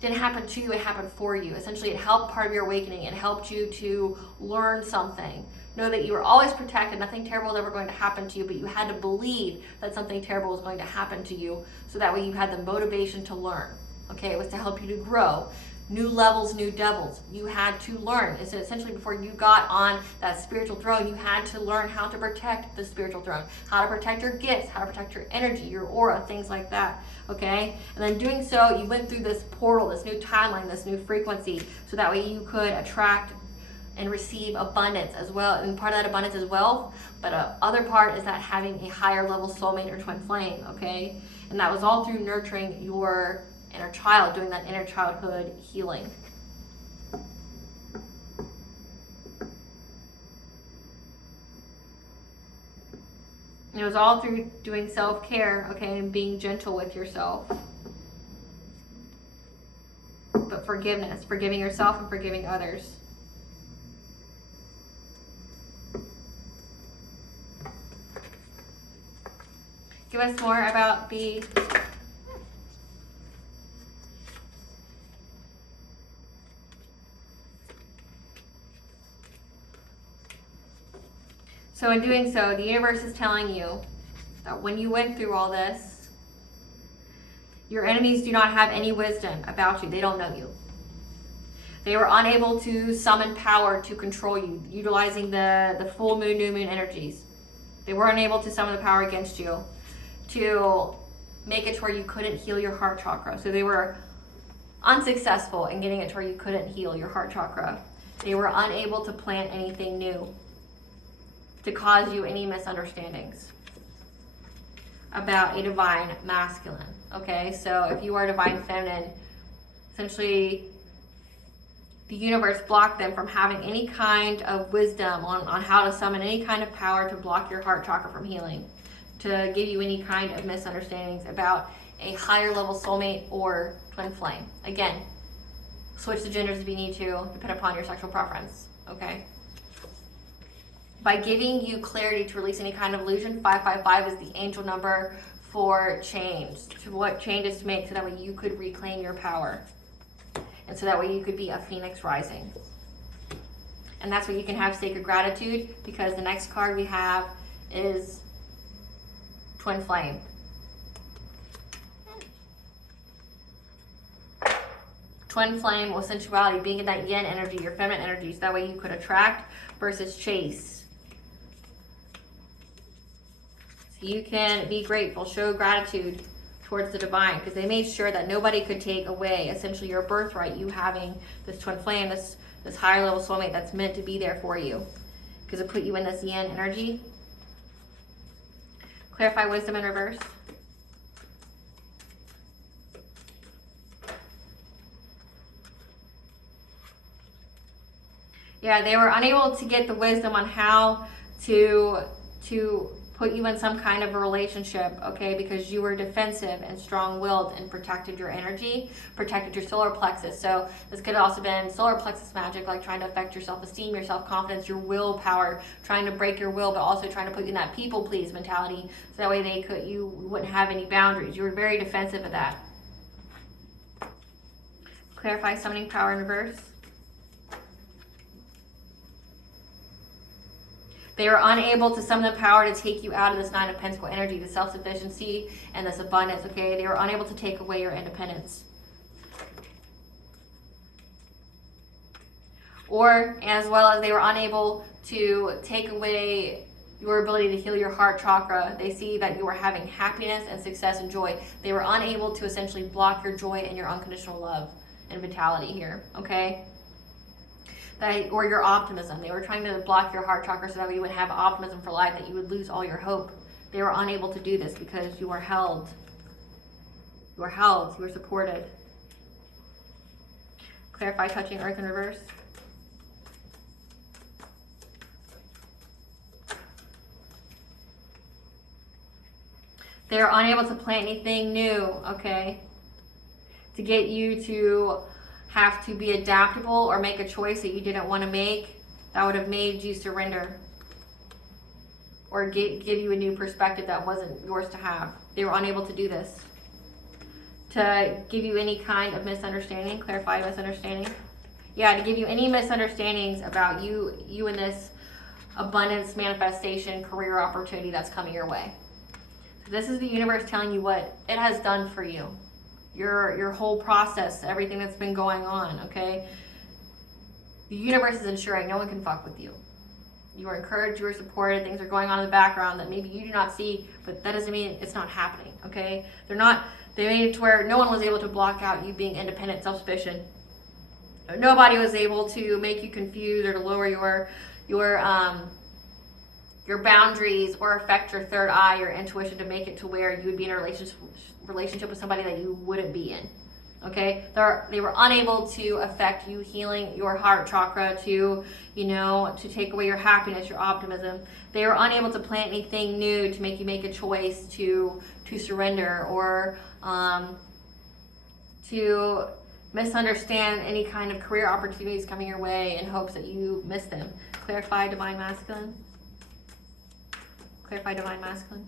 didn't happen to you, it happened for you. Essentially, it helped part of your awakening. It helped you to learn something. Know that you were always protected. Nothing terrible was ever going to happen to you, but you had to believe that something terrible was going to happen to you, so that way you had the motivation to learn. Okay, it was to help you to grow. New levels, new devils. You had to learn. So essentially, before you got on that spiritual throne, you had to learn how to protect the spiritual throne, how to protect your gifts, how to protect your energy, your aura, things like that. Okay? And then doing so, you went through this portal, this new timeline, this new frequency, so that way you could attract and receive abundance as well. And part of that abundance is wealth, but other part is that having a higher level soulmate or twin flame. Okay? And that was all through nurturing your inner child, doing that inner childhood healing. And it was all through doing self-care, okay, and being gentle with yourself. But forgiveness, forgiving yourself and forgiving others. Give us more about the So in doing so, the universe is telling you that when you went through all this, your enemies do not have any wisdom about you. They don't know you. They were unable to summon power to control you, utilizing the full moon, new moon energies. They were unable to summon the power against you to make it to where you couldn't heal your heart chakra. So they were unsuccessful in getting it to where you couldn't heal your heart chakra. They were unable to plant anything new to cause you any misunderstandings about a divine masculine. Okay, so if you are divine feminine, essentially the universe blocked them from having any kind of wisdom on how to summon any kind of power to block your heart chakra from healing, to give you any kind of misunderstandings about a higher level soulmate or twin flame. Again, switch the genders if you need to, depend upon your sexual preference. Okay. By giving you clarity to release any kind of illusion, 555 is the angel number for change, to what changes to make, so that way you could reclaim your power. And so that way you could be a phoenix rising. And that's where you can have sacred gratitude, because the next card we have is twin flame. Twin flame with sensuality, being in that yin energy, your feminine energy, so that way you could attract versus chase. So you can be grateful, show gratitude towards the divine, because they made sure that nobody could take away essentially your birthright, you having this twin flame, this higher level soulmate that's meant to be there for you, because it put you in this yin energy. Clarify wisdom in reverse. Yeah, they were unable to get the wisdom on how to put you in some kind of a relationship, okay, because you were defensive and strong-willed and protected your energy, protected your solar plexus. So this could have also been solar plexus magic, like trying to affect your self-esteem, your self-confidence, your willpower, trying to break your will, but also trying to put you in that people-please mentality, so that way you wouldn't have any boundaries. You were very defensive of that. Clarify summoning power in reverse. They were unable to summon the power to take you out of this Nine of Pentacles energy, the self-sufficiency and this abundance, okay? They were unable to take away your independence. Or, as well as they were unable to take away your ability to heal your heart chakra. They see that you are having happiness and success and joy. They were unable to essentially block your joy and your unconditional love and vitality here, okay? Or your optimism. They were trying to block your heart chakra so that you would have optimism for life, that you would lose all your hope. They were unable to do this because you are held. You are held. You are supported. Clarify touching earth in reverse. They're unable to plant anything new, okay? To get you to have to be adaptable or make a choice that you didn't want to make, that would have made you surrender. Or give you a new perspective that wasn't yours to have. They were unable to do this. To give you any kind of misunderstanding, clarify misunderstanding. Yeah, to give you any misunderstandings about you and this abundance manifestation career opportunity that's coming your way. This is the universe telling you what it has done for you. Your whole process, everything that's been going on, okay? The universe is ensuring no one can fuck with you. You are encouraged, you are supported, things are going on in the background that maybe you do not see, but that doesn't mean it's not happening, okay? They made it to where no one was able to block out you being independent, self-sufficient. Nobody was able to make you confused or to lower your boundaries or affect your third eye, your intuition, to make it to where you would be in a relationship with somebody that you wouldn't be in. Okay, they were unable to affect you healing your heart chakra, to take away your happiness, your optimism. They were unable to plant anything new to make you make a choice to surrender, or to misunderstand any kind of career opportunities coming your way in hopes that you miss them. Clarify divine masculine. Clarify divine masculine.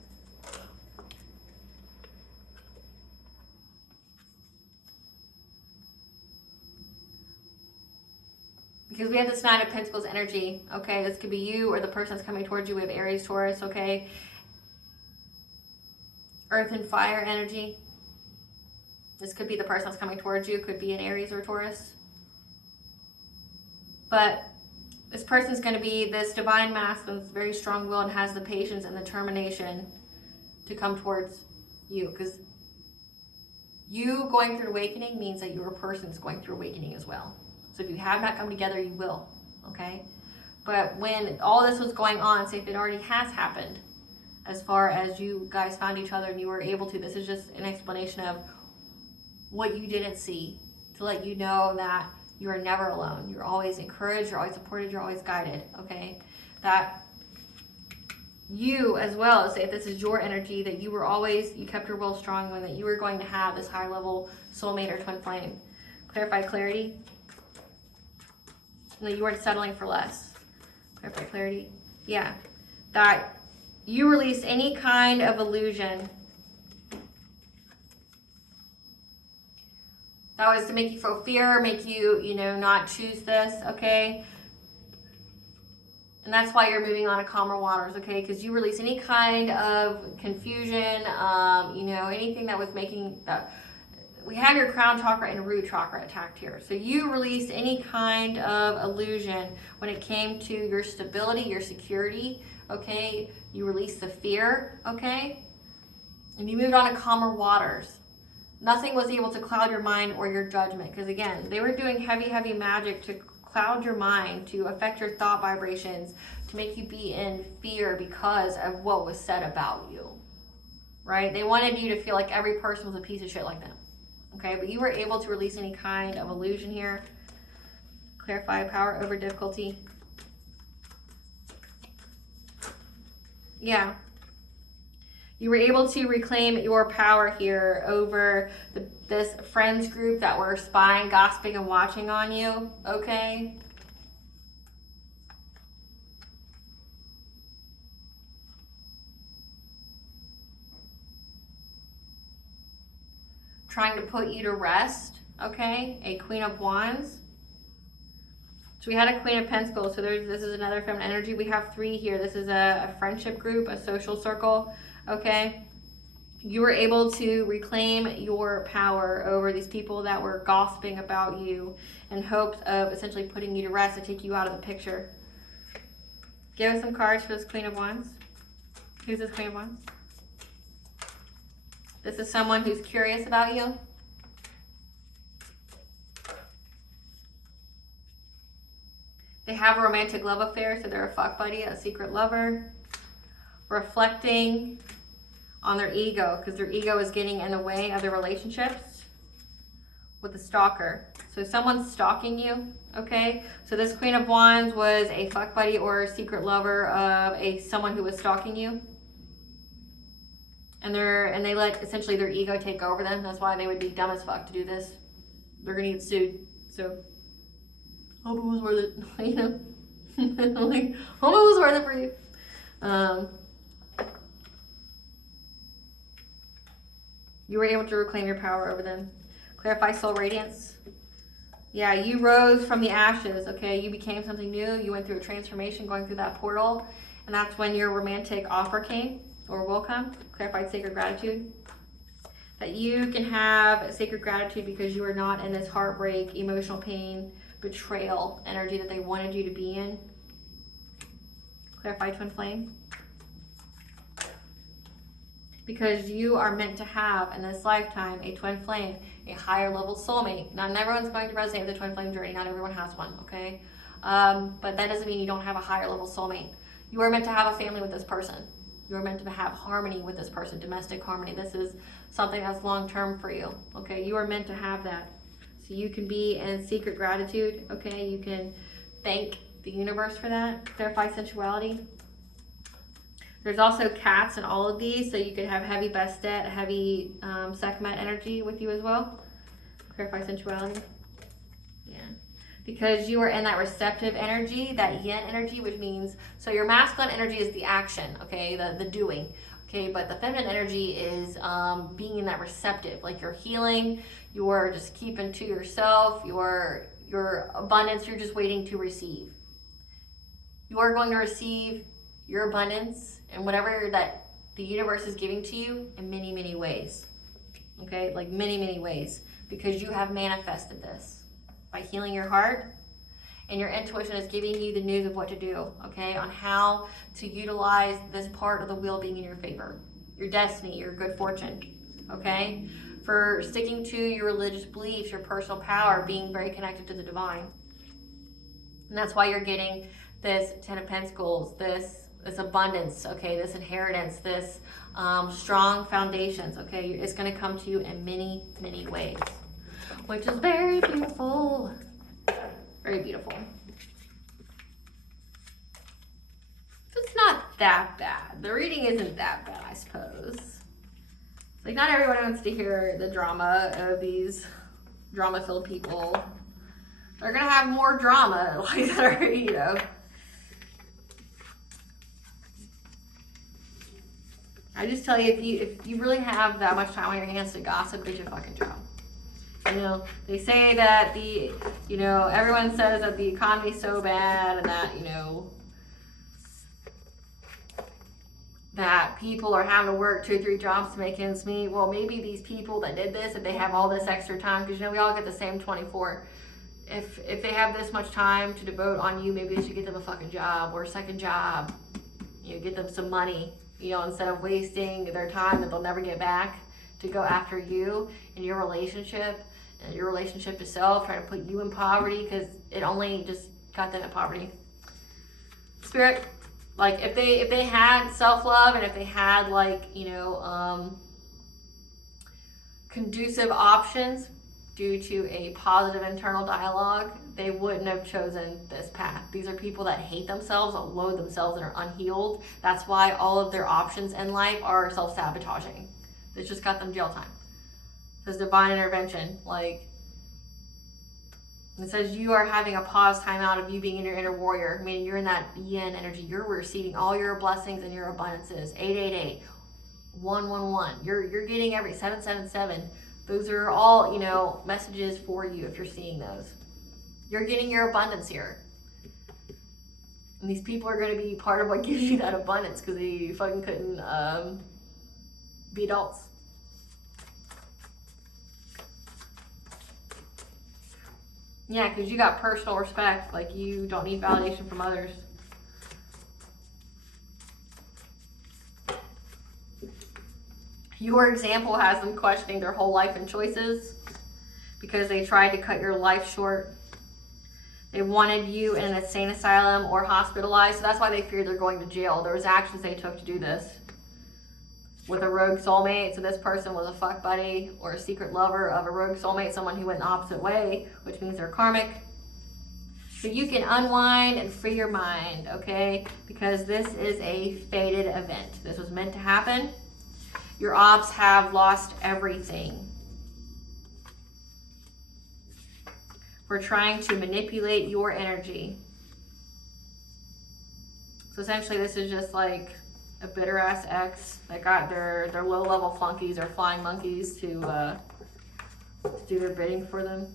Because we have this Nine of Pentacles energy, okay? This could be you or the person that's coming towards you. We have Aries, Taurus, okay? Earth and fire energy. This could be the person that's coming towards you. Could be an Aries or Taurus. But this person's going to be this divine masculine, very strong-willed, and has the patience and the determination to come towards you. Because you going through awakening means that your person's going through awakening as well. So if you have not come together, you will, okay? But when all this was going on, say if it already has happened, as far as you guys found each other and you were able to, this is just an explanation of what you didn't see, to let you know that you are never alone. You're always encouraged, you're always supported, you're always guided, okay? That you as well, say if this is your energy, that you kept your will strong, and that you were going to have this high level soulmate or twin flame. Clarify clarity. And that you weren't settling for less. Clarify clarity. Yeah. That you release any kind of illusion that was to make you feel fear, make you, not choose this, okay? And that's why you're moving on to calmer waters, okay? Because you release any kind of confusion, anything that was making that. We have your crown chakra and root chakra attacked here. So you released any kind of illusion when it came to your stability, your security, okay? You released the fear, okay? And you moved on to calmer waters. Nothing was able to cloud your mind or your judgment. Because again, they were doing heavy, heavy magic to cloud your mind, to affect your thought vibrations, to make you be in fear because of what was said about you, right? They wanted you to feel like every person was a piece of shit like them. Okay, but you were able to release any kind of illusion here. Clarify power over difficulty. Yeah. You were able to reclaim your power here over this friends group that were spying, gossiping, and watching on you. Okay. Trying to put you to rest, okay? A Queen of Wands. So we had a Queen of Pentacles, so this is another feminine energy. We have three here. This is a friendship group, a social circle, okay? You were able to reclaim your power over these people that were gossiping about you in hopes of essentially putting you to rest, to take you out of the picture. Give us some cards for this Queen of Wands. Who's this Queen of Wands? This is someone who's curious about you. They have a romantic love affair, so they're a fuck buddy, a secret lover. Reflecting on their ego, because their ego is getting in the way of their relationships with the stalker. So someone's stalking you, okay? So this Queen of Wands was a fuck buddy or a secret lover of someone who was stalking you. And they let essentially their ego take over them. That's why they would be dumb as fuck to do this. They're gonna get sued. So hope it was worth it, you know. Like, hope it was worth it for you. You were able to reclaim your power over them. Clarify soul radiance. Yeah, you rose from the ashes, okay? You became something new. You went through a transformation going through that portal. And that's when your romantic offer came or will come. Clarified sacred gratitude. That you can have sacred gratitude because you are not in this heartbreak, emotional pain, betrayal energy that they wanted you to be in. Clarify twin flame. Because you are meant to have in this lifetime a twin flame, a higher level soulmate. Not everyone's going to resonate with the twin flame journey. Not everyone has one, okay? But that doesn't mean you don't have a higher level soulmate. You are meant to have a family with this person. You are meant to have harmony with this person, domestic harmony. This is something that's long-term for you, okay? You are meant to have that. So you can be in secret gratitude, okay? You can thank the universe for that. Clarify sensuality. There's also cats in all of these, so you could have heavy Bastet, heavy Sekhmet energy with you as well. Clarify sensuality. Yeah. Because you are in that receptive energy, that yin energy, which means, so your masculine energy is the action, okay, the doing, okay, but the feminine energy is being in that receptive, like you're healing, you're just keeping to yourself, your abundance, you're just waiting to receive. You are going to receive your abundance and whatever that the universe is giving to you in many, many ways. Okay, like many, many ways, because you have manifested this by healing your heart, and your intuition is giving you the news of what to do, okay, on how to utilize this part of the wheel being in your favor, your destiny, your good fortune, okay, for sticking to your religious beliefs, your personal power, being very connected to the divine. And that's why you're getting this 10 of Pentacles, this abundance, okay, this inheritance, this strong foundations, okay, it's going to come to you in many, many ways, which is very beautiful, very beautiful. It's not that bad. The reading isn't that bad, I suppose. Like, not everyone wants to hear the drama of these drama-filled people. They're going to have more drama, like, that are, you know. I just tell you, if you really have that much time on your hands to gossip, get your fucking job. You know, they say that everyone says that the economy's so bad and that, that people are having to work 2 or 3 jobs to make ends meet. Well, maybe these people that did this, if they have all this extra time, because, we all get the same 24. If they have this much time to devote on you, maybe they should get them a fucking job or a second job. Get them some money. Instead of wasting their time that they'll never get back to go after you and your relationship to self, trying to put you in poverty, because it only just got them in poverty. Spirit, like, if they had self-love and if they had, conducive options due to a positive internal dialogue, they wouldn't have chosen this path. These are people that hate themselves, that loathe themselves, and are unhealed. That's why all of their options in life are self-sabotaging. It's just got them jail time. It says divine intervention. Like, it says you are having a pause time out of you being in your inner warrior, meaning you're in that yin energy. You're receiving all your blessings and your abundances. 888, 111. You're getting every 777. Those are all, messages for you if you're seeing those. You're getting your abundance here. And these people are going to be part of what gives you that abundance, because they fucking couldn't be adults. Yeah, because you got personal respect. Like, you don't need validation from others. Your example has them questioning their whole life and choices because they tried to cut your life short. They wanted you in an insane asylum or hospitalized, so that's why they feared they're going to jail. There was actions they took to do this. With a rogue soulmate, so this person was a fuck buddy or a secret lover of a rogue soulmate, someone who went the opposite way, which means they're karmic. So you can unwind and free your mind, okay? Because this is a fated event. This was meant to happen. Your ops have lost everything. For trying to manipulate your energy. So essentially this is just like a bitter ass ex that got their low level flunkies or flying monkeys to do their bidding for them.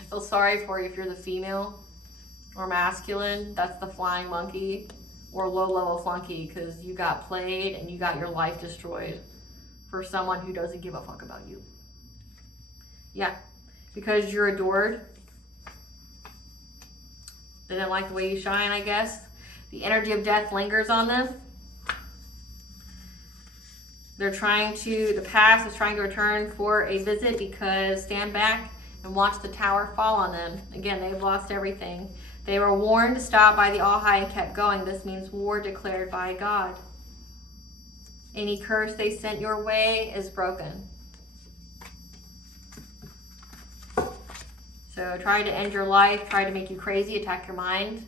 I feel sorry for you if you're the female or masculine. That's the flying monkey or low level flunky, because you got played and you got your life destroyed for someone who doesn't give a fuck about you. Yeah, because you're adored. They didn't like the way you shine, I guess. The energy of death lingers on them. The past is trying to return for a visit because stand back and watch the tower fall on them. Again, they've lost everything. They were warned to stop by the All High and kept going. This means war declared by God. Any curse they sent your way is broken. So try to end your life, try to make you crazy, attack your mind.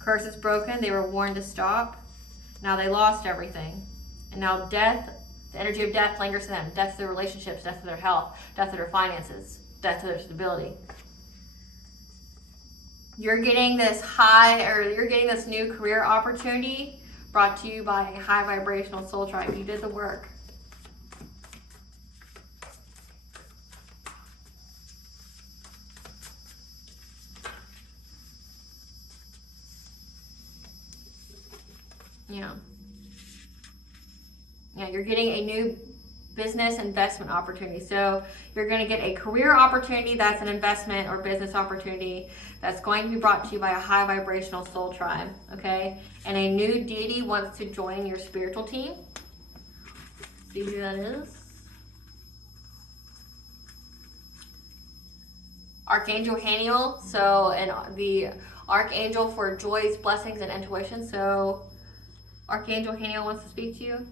Curse is broken. They were warned to stop. Now they lost everything. And now death, the energy of death lingers to them. Death to their relationships, death to their health, death to their finances, death to their stability. You're getting this new career opportunity brought to you by a high vibrational soul tribe. You did the work. Yeah, you're getting a new business investment opportunity. So you're going to get a career opportunity that's an investment or business opportunity that's going to be brought to you by a high vibrational soul tribe, okay? And a new deity wants to join your spiritual team. See who that is? Archangel Haniel, and the archangel for joys, blessings, and intuition. So Archangel Haniel wants to speak to you.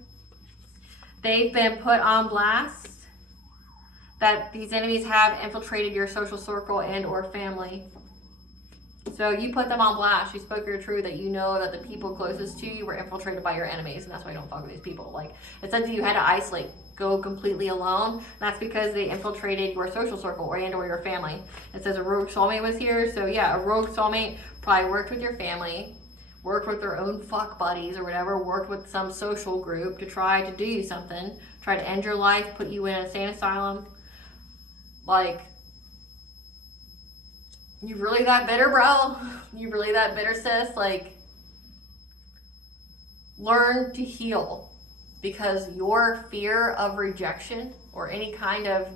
They've been put on blast that these enemies have infiltrated your social circle and or family. So you put them on blast. You spoke your truth that you know that the people closest to you were infiltrated by your enemies, and that's why you don't fuck with these people. Like, it said that you had to isolate, go completely alone. That's because they infiltrated your social circle and or your family. It says a rogue soulmate was here. So yeah, a rogue soulmate probably worked with your family, worked with their own fuck buddies or whatever, worked with some social group to try to do you something, try to end your life, put you in an insane asylum. Like, you really that bitter, bro? You really that bitter, sis? Like, learn to heal, because your fear of rejection or any kind of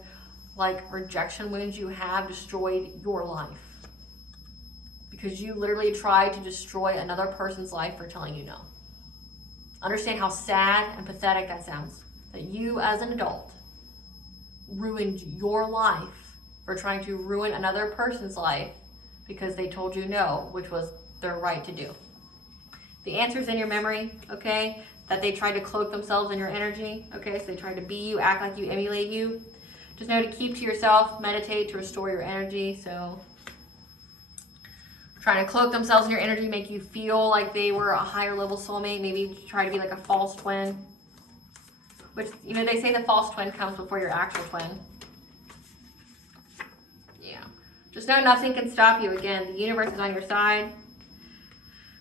like rejection wounds you have destroyed your life. Because you literally tried to destroy another person's life for telling you no. Understand how sad and pathetic that sounds. That you as an adult ruined your life for trying to ruin another person's life because they told you no, which was their right to do. The answer's in your memory, okay? That they tried to cloak themselves in your energy, okay? So they tried to be you, act like you, emulate you. Just know to keep to yourself, meditate to restore your energy. So trying to cloak themselves in your energy, make you feel like they were a higher level soulmate, maybe try to be like a false twin. Which, you know, they say the false twin comes before your actual twin. Yeah. Just know nothing can stop you. Again, the universe is on your side.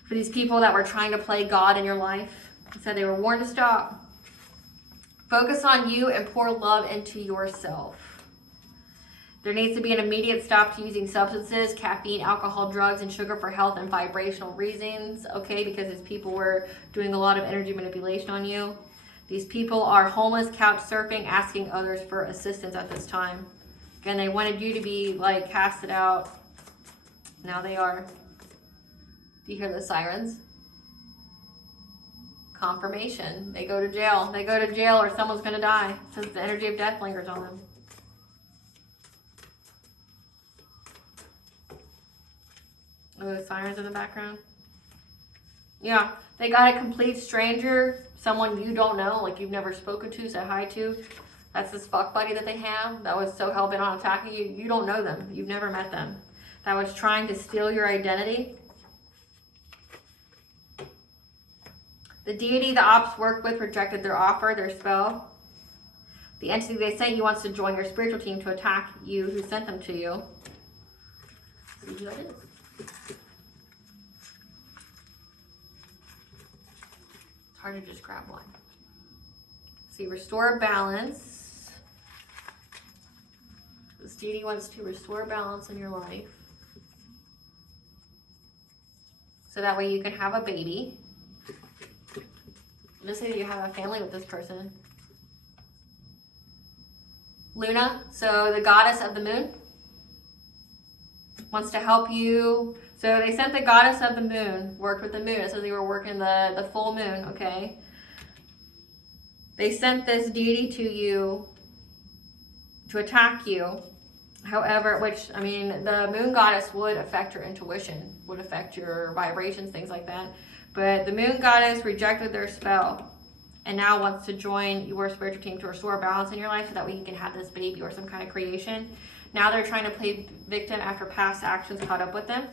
For these people that were trying to play God in your life, said they were warned to stop. Focus on you and pour love into yourself. There needs to be an immediate stop to using substances, caffeine, alcohol, drugs, and sugar for health and vibrational reasons, okay? Because these people were doing a lot of energy manipulation on you. These people are homeless, couch surfing, asking others for assistance at this time. Again, they wanted you to be like casted out. Now they are. Do you hear the sirens? Confirmation. They go to jail. They go to jail or someone's going to die. Since the energy of death lingers on them. Oh, sirens in the background. Yeah, they got a complete stranger, someone you don't know, like you've never spoken to, said hi to. That's this fuck buddy that they have that was so hell-bent on attacking you. You don't know them. You've never met them. That was trying to steal your identity. The deity the ops worked with rejected their offer, their spell. The entity they sent you wants to join your spiritual team to attack you who sent them to you. See who that is. It's hard to just grab one. See, restore balance. This deity wants to restore balance in your life. So that way you can have a baby. Let's say that you have a family with this person. Luna, so the goddess of the moon, wants to help you. So they sent the goddess of the moon, worked with the moon. So they were working the full moon, okay? They sent this deity to you to attack you. However, which, I mean, the moon goddess would affect your intuition, would affect your vibrations, things like that. But the moon goddess rejected their spell and now wants to join your spiritual team to restore balance in your life so that way you can have this baby or some kind of creation. Now they're trying to play victim after past actions caught up with them.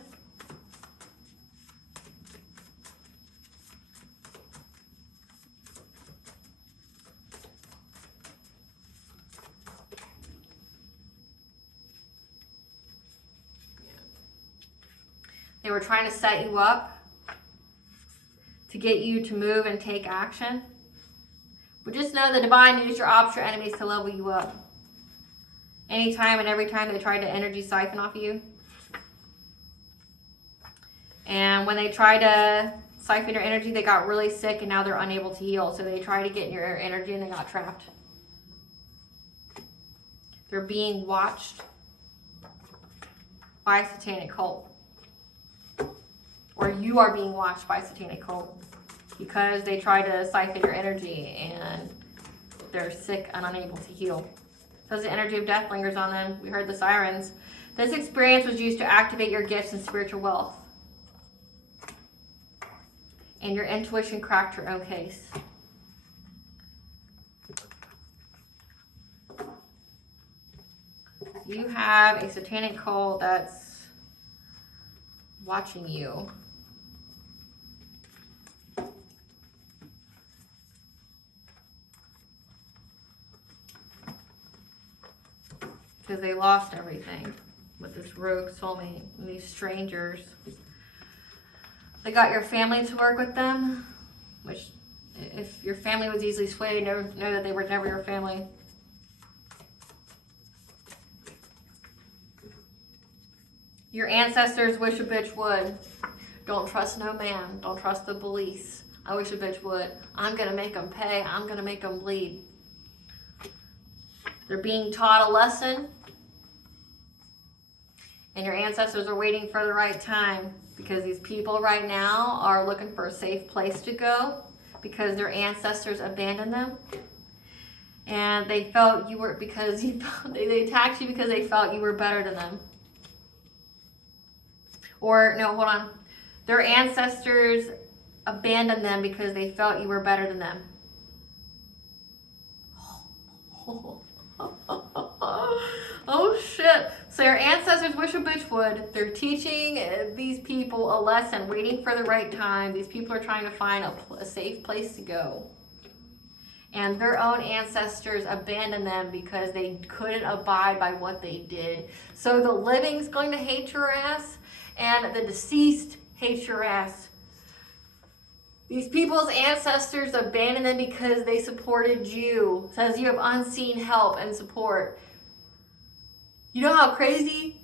They were trying to set you up to get you to move and take action. But just know the divine used your ops, your enemies to level you up. Anytime and every time they tried to energy siphon off of you. And when they tried to siphon your energy, they got really sick and now they're unable to heal. So they tried to get in your energy and they got trapped. They're being watched by a satanic cult. Or you are being watched by a satanic cult because they try to siphon your energy and they're sick and unable to heal. Because the energy of death lingers on them. We heard the sirens. This experience was used to activate your gifts and spiritual wealth. And your intuition cracked your own case. You have a satanic cult that's watching you. Because they lost everything with this rogue soulmate and these strangers. They got your family to work with them, which if your family was easily swayed, know that they were never your family. Your ancestors wish a bitch would. Don't trust no man. Don't trust the police. I wish a bitch would. I'm going to make them pay. I'm going to make them bleed. They're being taught a lesson. And your ancestors are waiting for the right time. Because these people right now are looking for a safe place to go. Because their ancestors abandoned them. And they felt you were, because they attacked you because they felt you were better than them. Or, no, hold on. Their ancestors abandoned them because they felt you were better than them. Oh, shit. So your ancestors wish a bitch would. They're teaching these people a lesson, waiting for the right time. These people are trying to find a safe place to go. And their own ancestors abandoned them because they couldn't abide by what they did. So the living's going to hate your ass. And the deceased hates your ass. These people's ancestors abandoned them because they supported you. It says you have unseen help and support. You know how crazy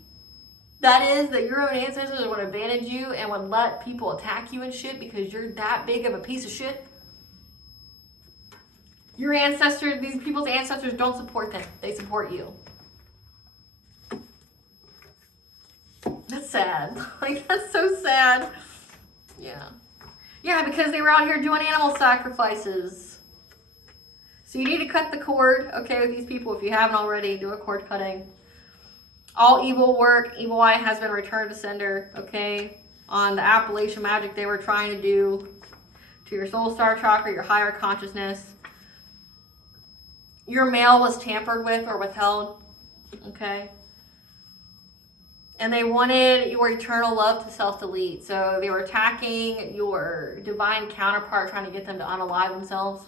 that is, that your own ancestors would abandon you and would let people attack you and shit because you're that big of a piece of shit? Your ancestors, these people's ancestors don't support them. They support you. That's sad. Like, that's so sad. Yeah. Yeah, because they were out here doing animal sacrifices. So you need to cut the cord, okay, with these people. If you haven't already, do a cord cutting. All evil work, evil eye has been returned to sender, okay, on the Appalachian magic they were trying to do to your soul star chakra, your higher consciousness. Your mail was tampered with or withheld, okay? And they wanted your eternal love to self-delete. So they were attacking your divine counterpart, trying to get them to unalive themselves.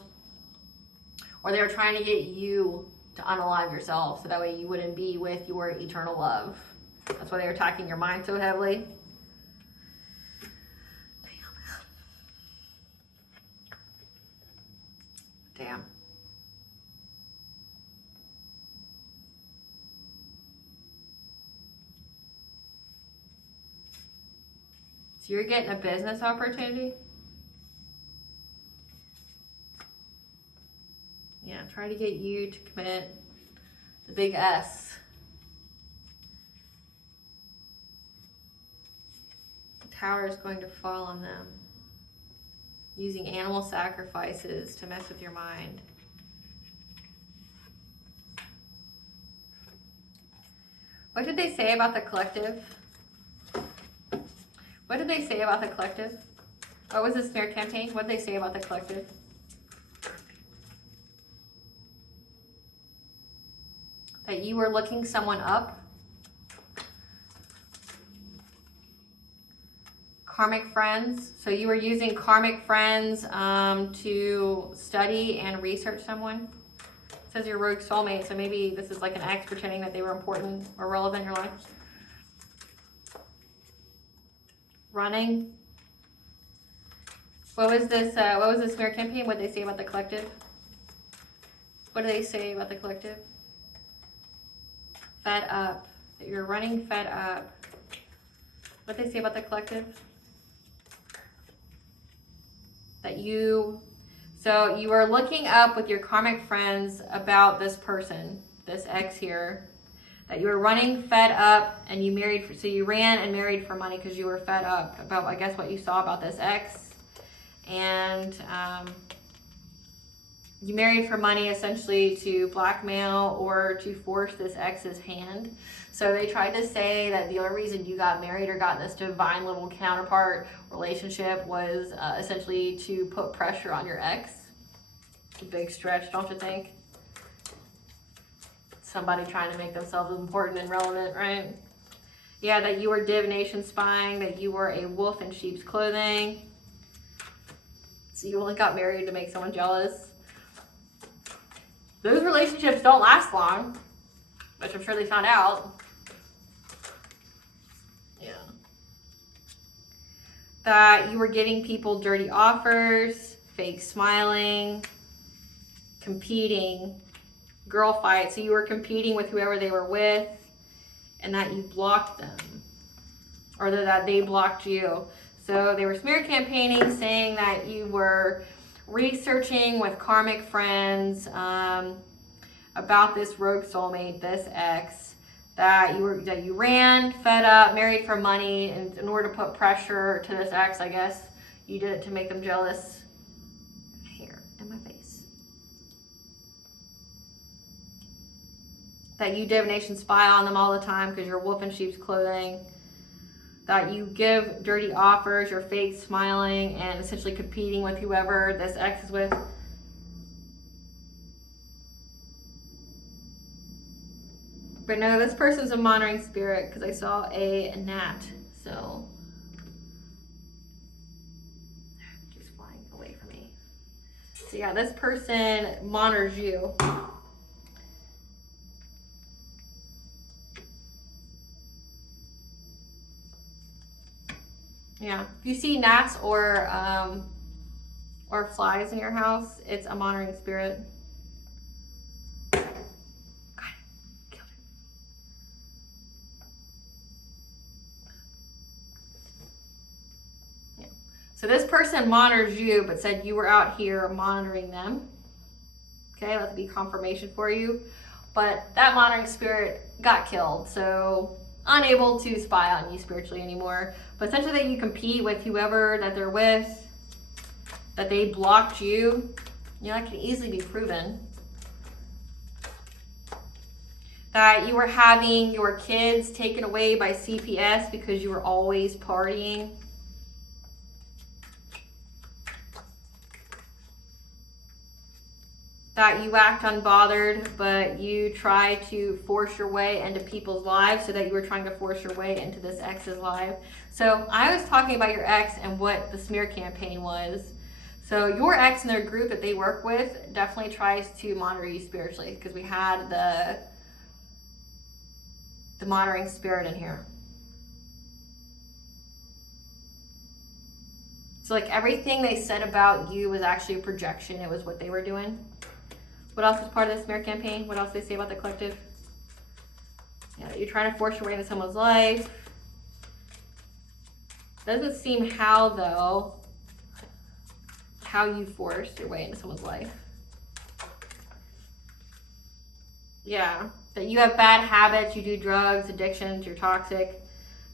Or they were trying to get you to unalive yourself, so that way you wouldn't be with your eternal love. That's why they were attacking your mind so heavily. Damn. So you're getting a business opportunity? Yeah, try to get you to commit the big S. The tower is going to fall on them. Using animal sacrifices to mess with your mind. What did they say about the collective? What did they say about the collective? What was the smear campaign? What did they say about the collective? That you were looking someone up. Karmic friends. So you were using karmic friends to study and research someone. It says your rogue soulmate. So maybe this is like an ex pretending that they were important or relevant in your life. Running. What was this? What was the smear campaign? What did they say about the collective? What do they say about the collective? Fed up. That you're running fed up. What did they say about the collective? That you were looking up with your karmic friends about this person, this ex here. That you were running fed up and you married, so you ran and married for money because you were fed up about, I guess, what you saw about this ex. And you married for money essentially to blackmail or to force this ex's hand. So they tried to say that the only reason you got married or got this divine little counterpart relationship was essentially to put pressure on your ex. It's a big stretch, don't you think? Somebody trying to make themselves important and relevant, right? Yeah, that you were divination spying, that you were a wolf in sheep's clothing. So you only got married to make someone jealous. Those relationships don't last long, which I'm sure they found out. Yeah. That you were giving people dirty offers, fake smiling, competing, girl fight. So you were competing with whoever they were with, and that you blocked them, or that they blocked you. So they were smear campaigning, saying that you were researching with karmic friends about this rogue soulmate, this ex, that you ran, fed up, married for money, and in order to put pressure to this ex, I guess you did it to make them jealous. Hair in my face. That you divination spy on them all the time because you're wolf in sheep's clothing. That you give dirty offers, you're fake smiling, and essentially competing with whoever this ex is with. But no, this person's a monitoring spirit because I saw a gnat. So, just flying away from me. So yeah, this person monitors you. Yeah, if you see gnats or flies in your house, it's a monitoring spirit. Got it. Killed it. Yeah. So this person monitors you, but said you were out here monitoring them. Okay, let that be confirmation for you. But that monitoring spirit got killed, so unable to spy on you spiritually anymore. But essentially that you compete with whoever that they're with. that they blocked you. You know, that can easily be proven. That you were having your kids taken away by CPS because you were always partying. That you act unbothered, but you try to force your way into people's lives, so that you were trying to force your way into this ex's life. So I was talking about your ex and what the smear campaign was. So your ex and their group that they work with definitely tries to monitor you spiritually, because we had the monitoring spirit in here. So like everything they said about you was actually a projection. It was what they were doing. What else is part of the smear campaign? What else do they say about the collective? Yeah, you're trying to force your way into someone's life. Doesn't seem how, though, how you forced your way into someone's life. Yeah, that you have bad habits, you do drugs, addictions, you're toxic.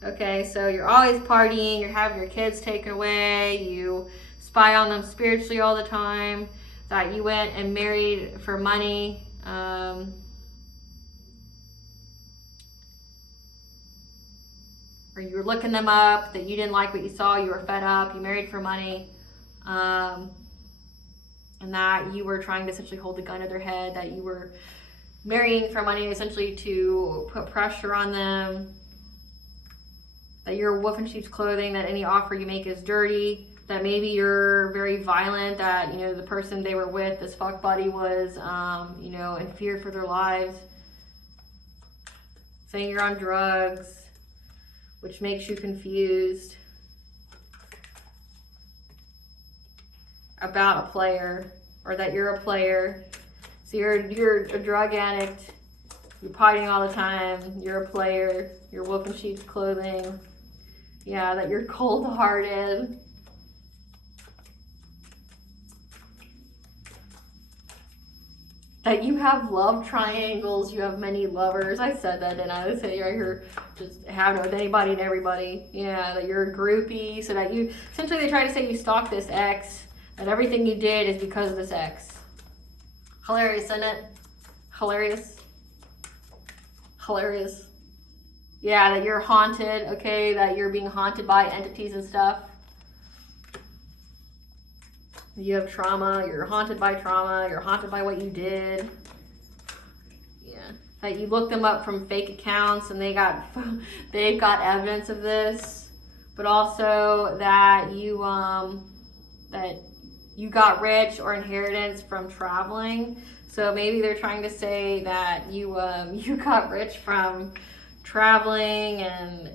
Okay, so you're always partying, you're having your kids taken away, you spy on them spiritually all the time. That you went and married for money, or you were looking them up, that you didn't like what you saw, you were fed up, you married for money, and that you were trying to essentially hold the gun to their head, that you were marrying for money essentially to put pressure on them, that you're a wolf in sheep's clothing, that any offer you make is dirty, that maybe you're very violent, that, you know, the person they were with, this fuck buddy, was, you know, in fear for their lives. Saying you're on drugs, which makes you confused about a player, or that you're a player. So you're a drug addict, you're partying all the time, you're a player, you're wolf in sheep's clothing. Yeah, that you're cold-hearted. That you have love triangles, you have many lovers. I said that, and I would say right here, just having it with anybody and everybody. Yeah, that you're a groupie, so that you, essentially they try to say you stalked this ex, and everything you did is because of this ex. Hilarious, isn't it? Hilarious. Hilarious. Yeah, that you're haunted, okay, that you're being haunted by entities and stuff. You have trauma, you're haunted by trauma, you're haunted by what you did. Yeah. That you look them up from fake accounts and they've got evidence of this. But also that you got rich or inheritance from traveling. So maybe they're trying to say that you got rich from traveling, and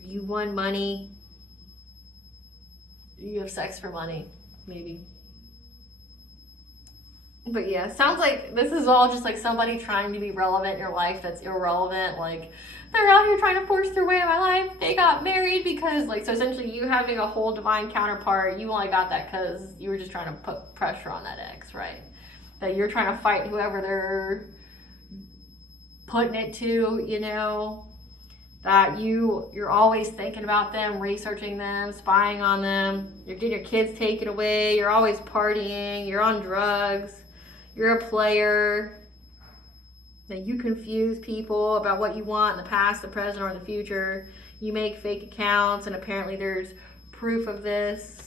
you won money, you have sex for money, maybe. But yeah, sounds like this is all just like somebody trying to be relevant in your life that's irrelevant. Like, they're out here trying to force their way in my life. They got married because, like, so essentially you having a whole divine counterpart, you only got that because you were just trying to put pressure on that ex, right? That you're trying to fight whoever they're putting it to, you know? That you're always thinking about them, researching them, spying on them. You're getting your kids taken away. You're always partying. You're on drugs. You're a player. That you confuse people about what you want in the past, the present, or the future. You make fake accounts, and apparently there's proof of this.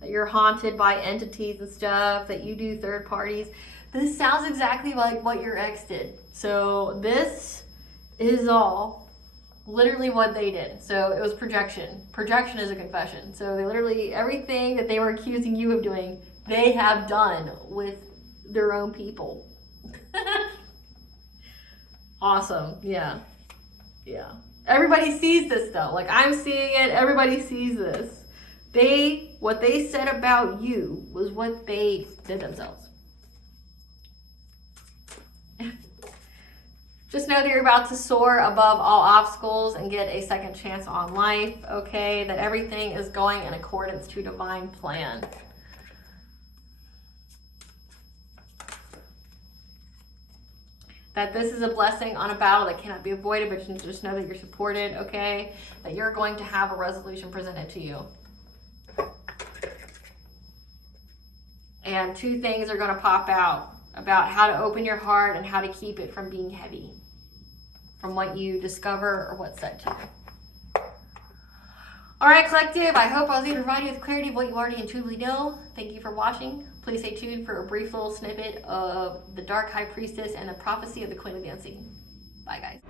That you're haunted by entities and stuff. That you do third parties. This sounds exactly like what your ex did. So this is all literally what they did. So it was projection. Projection is a confession. So they literally, everything that they were accusing you of doing, they have done with their own people. Awesome. Yeah. Yeah. Everybody sees this though. Like, I'm seeing it. Everybody sees this. What they said about you was what they did themselves. Just know that you're about to soar above all obstacles and get a second chance on life, okay? That everything is going in accordance to divine plan. that this is a blessing on a battle that cannot be avoided, but just know that you're supported, okay? That you're going to have a resolution presented to you. And 2 things are going to pop out about how to open your heart and how to keep it from being heavy, from what you discover or what's said to you. All right, collective, I hope I was able to provide you with clarity of what you already intuitively know. Thank you for watching. Please stay tuned for a brief little snippet of the Dark High Priestess and the prophecy of the Queen of the Unseen. Bye, guys.